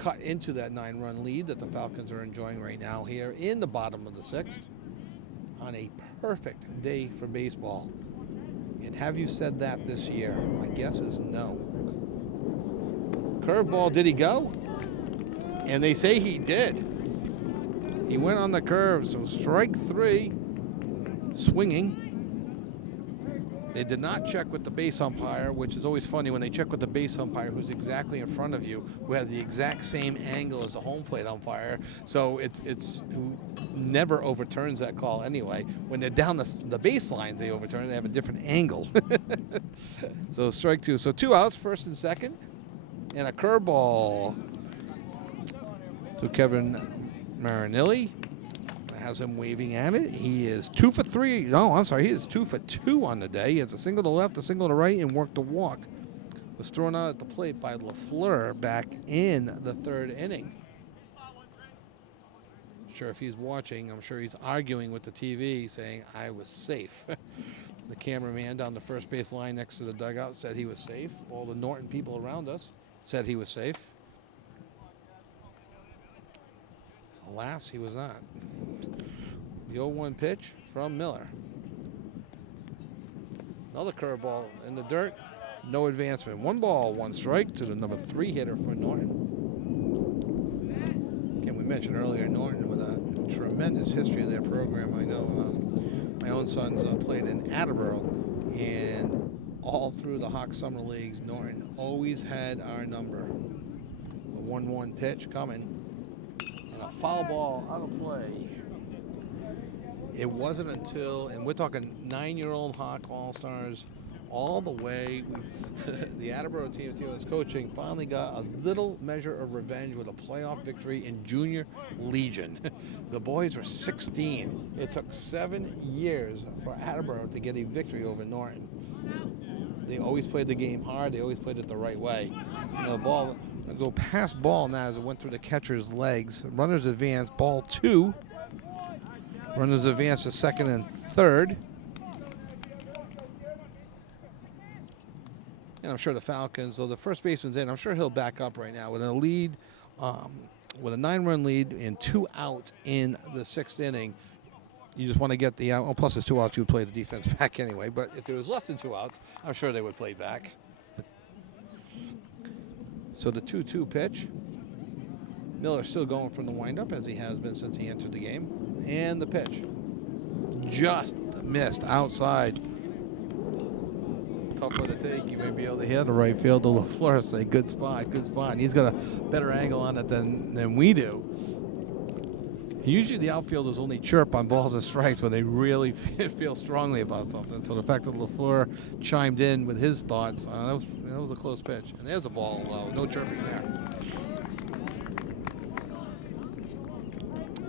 cut into that 9-run lead that the Falcons are enjoying right now here in the bottom of the 6th on a perfect day for baseball. And have you said that this year? My guess is no. Curveball, did he go? And they say he did. He went on the curve, so strike 3, swinging. They did not check with the base umpire, which is always funny when they check with the base umpire who's exactly in front of you, who has the exact same angle as the home plate umpire. So it's who never overturns that call anyway. When they're down the baselines, they overturn it. They have a different angle. So strike 2. So 2 outs, first and second, and a curveball to Kevin Marinelli. Has him waving at it. He is 2 for 3. No, I'm sorry. He is 2 for 2 on the day. He has a single to left, a single to right, and worked a walk. Was thrown out at the plate by LaFleur back in the 3rd inning. I'm sure if he's watching, I'm sure he's arguing with the TV saying, I was safe. The cameraman down the first base line next to the dugout said he was safe. All the Norton people around us said he was safe. Alas, he was not. The 0-1 pitch from Miller. Another curveball in the dirt. No advancement. 1 ball, 1 strike to the number 3 hitter for Norton. Again, we mentioned earlier Norton with a tremendous history in their program. I know my own sons played in Attleboro, and all through the Hawk Summer Leagues, Norton always had our number. A 1-1 pitch coming. A foul ball out of play. It wasn't until, and we're talking 9-year-old Hawk All-Stars all the way, the Attleboro team that I was coaching finally got a little measure of revenge with a playoff victory in Junior Legion. The boys were 16. It took 7 years for Attleboro to get a victory over Norton. They always played the game hard. They always played it the right way. The ball go past ball now as it went through the catcher's legs. Runners advance, ball 2. Runners advance to second and third. And I'm sure the Falcons, though the first baseman's in, I'm sure he'll back up right now with a lead, with a 9-run lead and 2 outs in the 6th inning. You just want to get the out. Oh, plus there's 2 outs, you would play the defense back anyway. But if there was less than 2 outs, I'm sure they would play back. So the 2-2 pitch. Miller still going from the windup as he has been since he entered the game. And the pitch. Just missed outside. Tough one to take. You may be able to hit the right field. The LaFleur say, good spot, good spot. And he's got a better angle on it than we do. Usually the outfielders only chirp on balls and strikes when they really feel strongly about something. So the fact that LaFleur chimed in with his thoughts, that was a close pitch. And there's a ball low. No chirping there.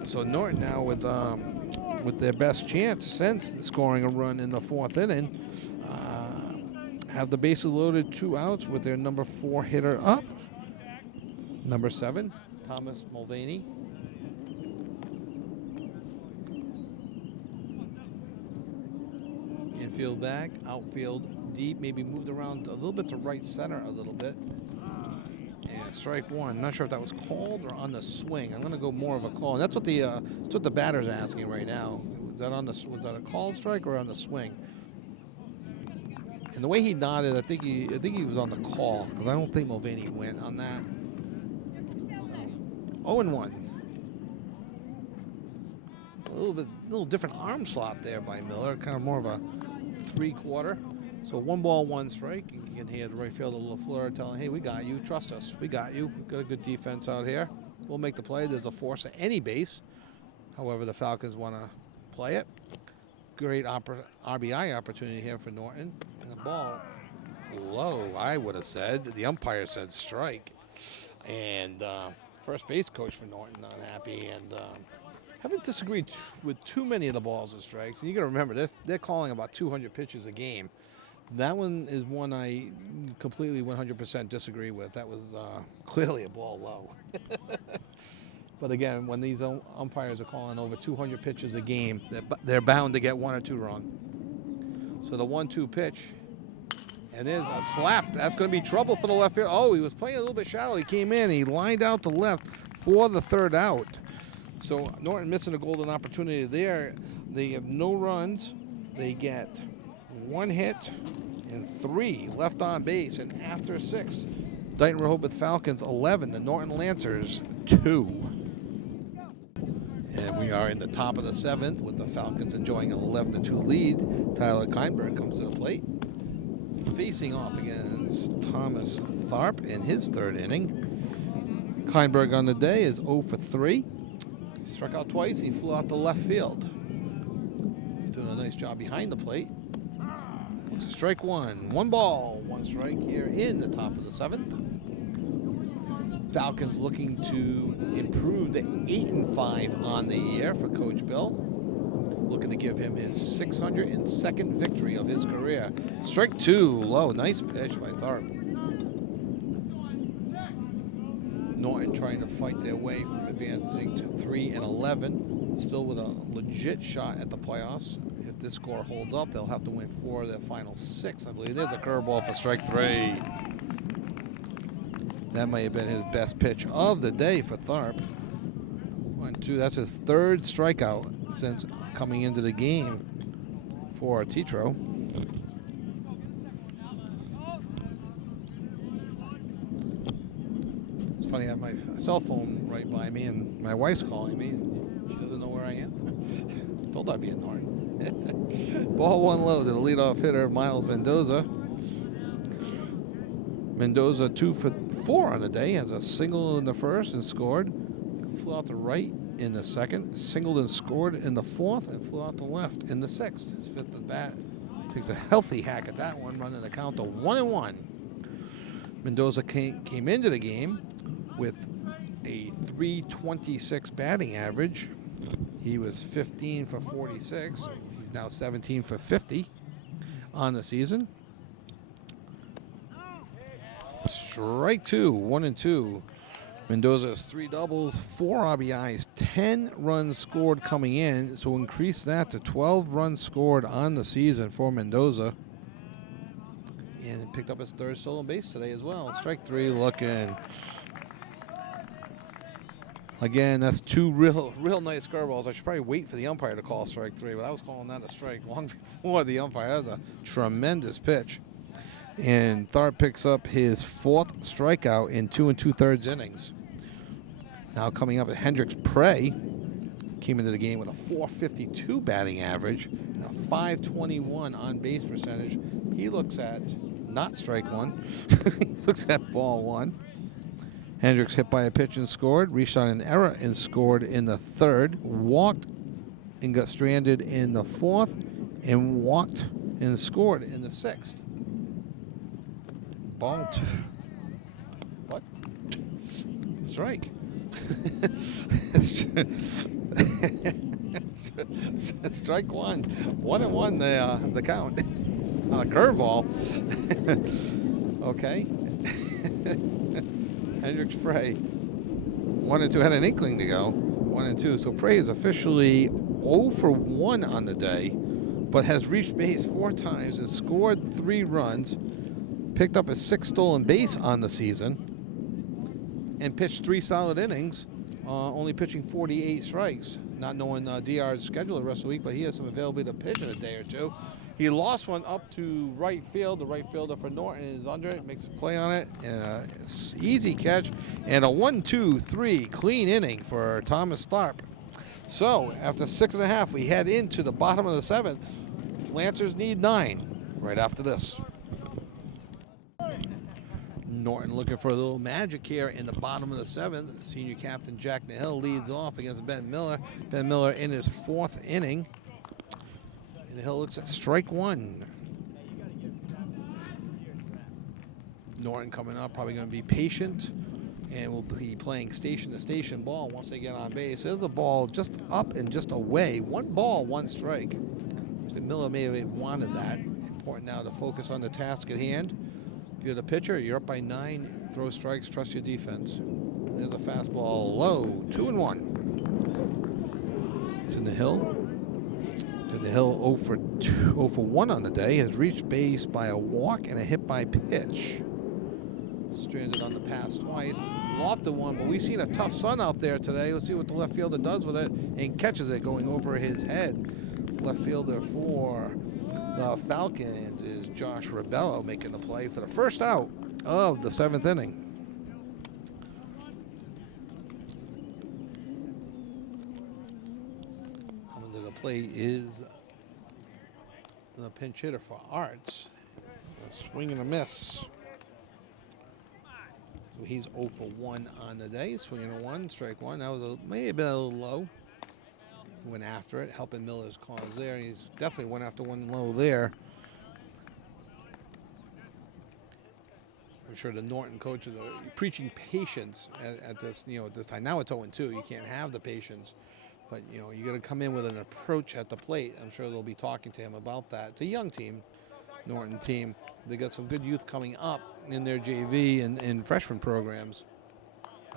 So Norton now with their best chance since scoring a run in the 4th inning, have the bases loaded, 2 outs with their number 4 hitter up. Number 7, Thomas Mulvaney. Infield back, outfield deep, maybe moved around a little bit to right center a little bit. And strike 1. Not sure if that was called or on the swing. I'm going to go more of a call. And that's what the batter's asking right now. Was that a call strike or on the swing? And the way he nodded, I think he was on the call, because I don't think Mulvaney went on that. So, 0-1. A little different arm slot there by Miller, kind of more of a 3/4. So 1 ball, 1 strike. You can hear the right fielder LaFleur telling, hey, we got you, trust us, we got you. We've got a good defense out here. We'll make the play. There's a force at any base. However, the Falcons want to play it. Great RBI opportunity here for Norton. And the ball low, I would have said. The umpire said strike. And first base coach for Norton not happy. And haven't disagreed with too many of the balls as strikes. And you got to remember, they're calling about 200 pitches a game. That one is one I completely 100% disagree with. That was clearly a ball low. But again, when these umpires are calling over 200 pitches a game, they're bound to get 1 or 2 wrong. So the 1-2 pitch, and there's a slap. That's going to be trouble for the left field. Oh, he was playing a little bit shallow. He came in, he lined out to left for the 3rd out. So Norton missing a golden opportunity there. They have no runs. They get 1 hit and 3 left on base. And after 6, Dighton-Rehoboth Falcons 11, the Norton Lancers 2. And we are in the top of the 7th with the Falcons enjoying an 11-2 lead. Tyler Kindberg comes to the plate, facing off against Thomas Tharp in his 3rd inning. Kindberg on the day is 0 for 3. He struck out twice. He flew out to left field. Doing a nice job behind the plate. Strike 1. 1 ball, 1 strike here in the top of the 7th. Falcons looking to improve to 8-5 on the year for Coach Bill. Looking to give him his 602nd victory of his career. Strike 2, low. Nice pitch by Tharp. Norton trying to fight their way from advancing to 3-11. Still with a legit shot at the playoffs. If this score holds up, they'll have to win 4 of their final 6, I believe. There's a curveball for strike 3. That might have been his best pitch of the day for Tharp. 1-2. That's his 3rd strikeout since coming into the game for Tetro. It's funny, I have my cell phone right by me, and my wife's calling me. She doesn't know where I am. Told I'd be in Norton. Ball 1 low to the leadoff hitter, Miles Mendoza. Mendoza 2 for 4 on the day, has a single in the 1st and scored. Flew out to right in the 2nd, singled and scored in the 4th, and flew out to left in the 6th. His 5th at bat. Takes a healthy hack at that one, running the count to 1-1. Mendoza came into the game with a .326 batting average. He was 15 for 46. So he's now 17 for 50 on the season. Strike 2, 1-2. Mendoza has 3 doubles, 4 RBIs, 10 runs scored coming in. So increase that to 12 runs scored on the season for Mendoza. And picked up his 3rd stolen base today as well. Strike 3 looking. Again, that's 2 real nice curveballs. I should probably wait for the umpire to call strike 3, but I was calling that a strike long before the umpire. That was a tremendous pitch. And Tharp picks up his 4th strikeout in 2 2/3 innings. Now coming up at Hendricks Prey. Came into the game with a .452 batting average and a .521 on base percentage. He looks at not strike 1. He looks at ball 1. Hendricks hit by a pitch and scored. Reached on an error and scored in the 3rd. Walked and got stranded in the 4th. And walked and scored in the 6th. Ball 2. What? Strike. Strike 1. 1-1 the count. On a curveball. Okay. Hendricks Prey. 1-2 had an inkling to go. 1-2. So Prey is officially 0 for 1 on the day, but has reached base 4 times and scored 3 runs. Picked up his 6th stolen base on the season and pitched 3 solid innings, only pitching 48 strikes. Not knowing DR's schedule the rest of the week, but he has some availability to pitch in a day or 2. He lost one up to right field. The right fielder for Norton is under it, makes a play on it, and easy catch, and a 1-2-3 clean inning for Thomas Tharp. So after 6.5, we head into the bottom of the 7th. Lancers need 9 right after this. Norton looking for a little magic here in the bottom of the 7th. Senior captain Jack Nahill leads off against Ben Miller. Ben Miller in his 4th inning. And Nahill looks at strike 1. Norton coming up, probably going to be patient, and will be playing station-to-station ball once they get on base. There's a ball just up and just away. 1 ball, 1 strike. So Miller may have wanted that. Important now to focus on the task at hand. If you're the pitcher, you're up by 9, throw strikes, trust your defense. There's a fastball low, 2-1. To Nahill. Nahill 0 for 1 on the day, has reached base by a walk and a hit by pitch. Stranded on the pass twice, lofted one, but we've seen a tough sun out there today. Let's see what the left fielder does with it and catches it going over his head. Left fielder for the Falcons is Josh Rebello making the play for the first out of the 7th inning. Coming to the plate is the pinch hitter for Arts. A swing and a miss. So he's 0 for 1 on the day. Swinging a 1, strike 1. That was may have been a little low. Went after it, helping Miller's cause there. He's definitely went after 1 low there. I'm sure the Norton coaches are preaching patience at this, at this time. Now it's 0-2. You can't have the patience, but you got to come in with an approach at the plate. I'm sure they'll be talking to him about that. It's a young team, Norton team. They got some good youth coming up in their JV and freshman programs.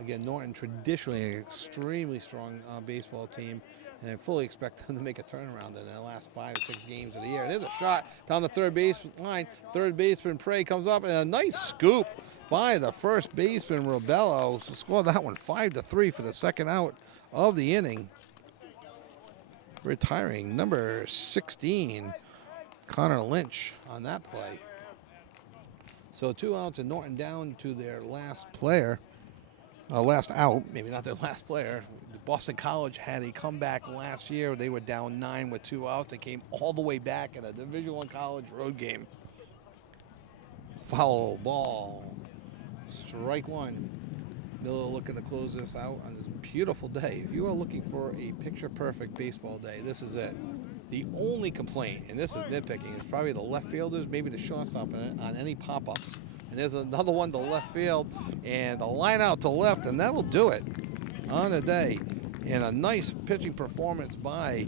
Again, Norton traditionally an extremely strong baseball team, and I fully expect them to make a turnaround in the last 5 or 6 games of the year. There's a shot down the third base line. Third baseman Prey comes up, and a nice scoop by the first baseman Robello. So scored that one 5-3 for the 2nd out of the inning. Retiring number 16, Connor Lynch on that play. So 2 outs and Norton down to their last player. Last out, maybe not their last player. Boston College had a comeback last year. They were down 9 with 2 outs. They came all the way back in a Division I college road game. Foul ball. Strike 1. Miller looking to close this out on this beautiful day. If you are looking for a picture-perfect baseball day, this is it. The only complaint, and this is nitpicking, is probably the left fielders, maybe the shortstop on any pop-ups. And there's another one to left field, and the line out to left, and that'll do it on the day. And a nice pitching performance by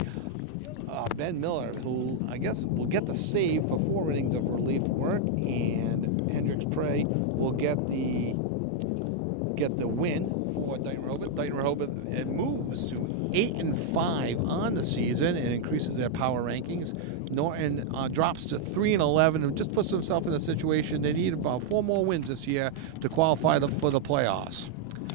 Ben Miller, who I guess will get the save for 4 innings of relief work, and Hendricks Prey will get the win for Dighton-Rehoboth. Dighton-Rehoboth moves to 8-5 on the season and increases their power rankings. Norton drops to 3-11 and just puts himself in a situation they need about 4 more wins this year to qualify for the playoffs. I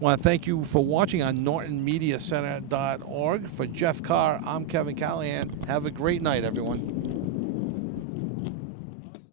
want to thank you for watching on NortonMediaCenter.org. For Jeff Carr, I'm Kevin Callahan. Have a great night, everyone.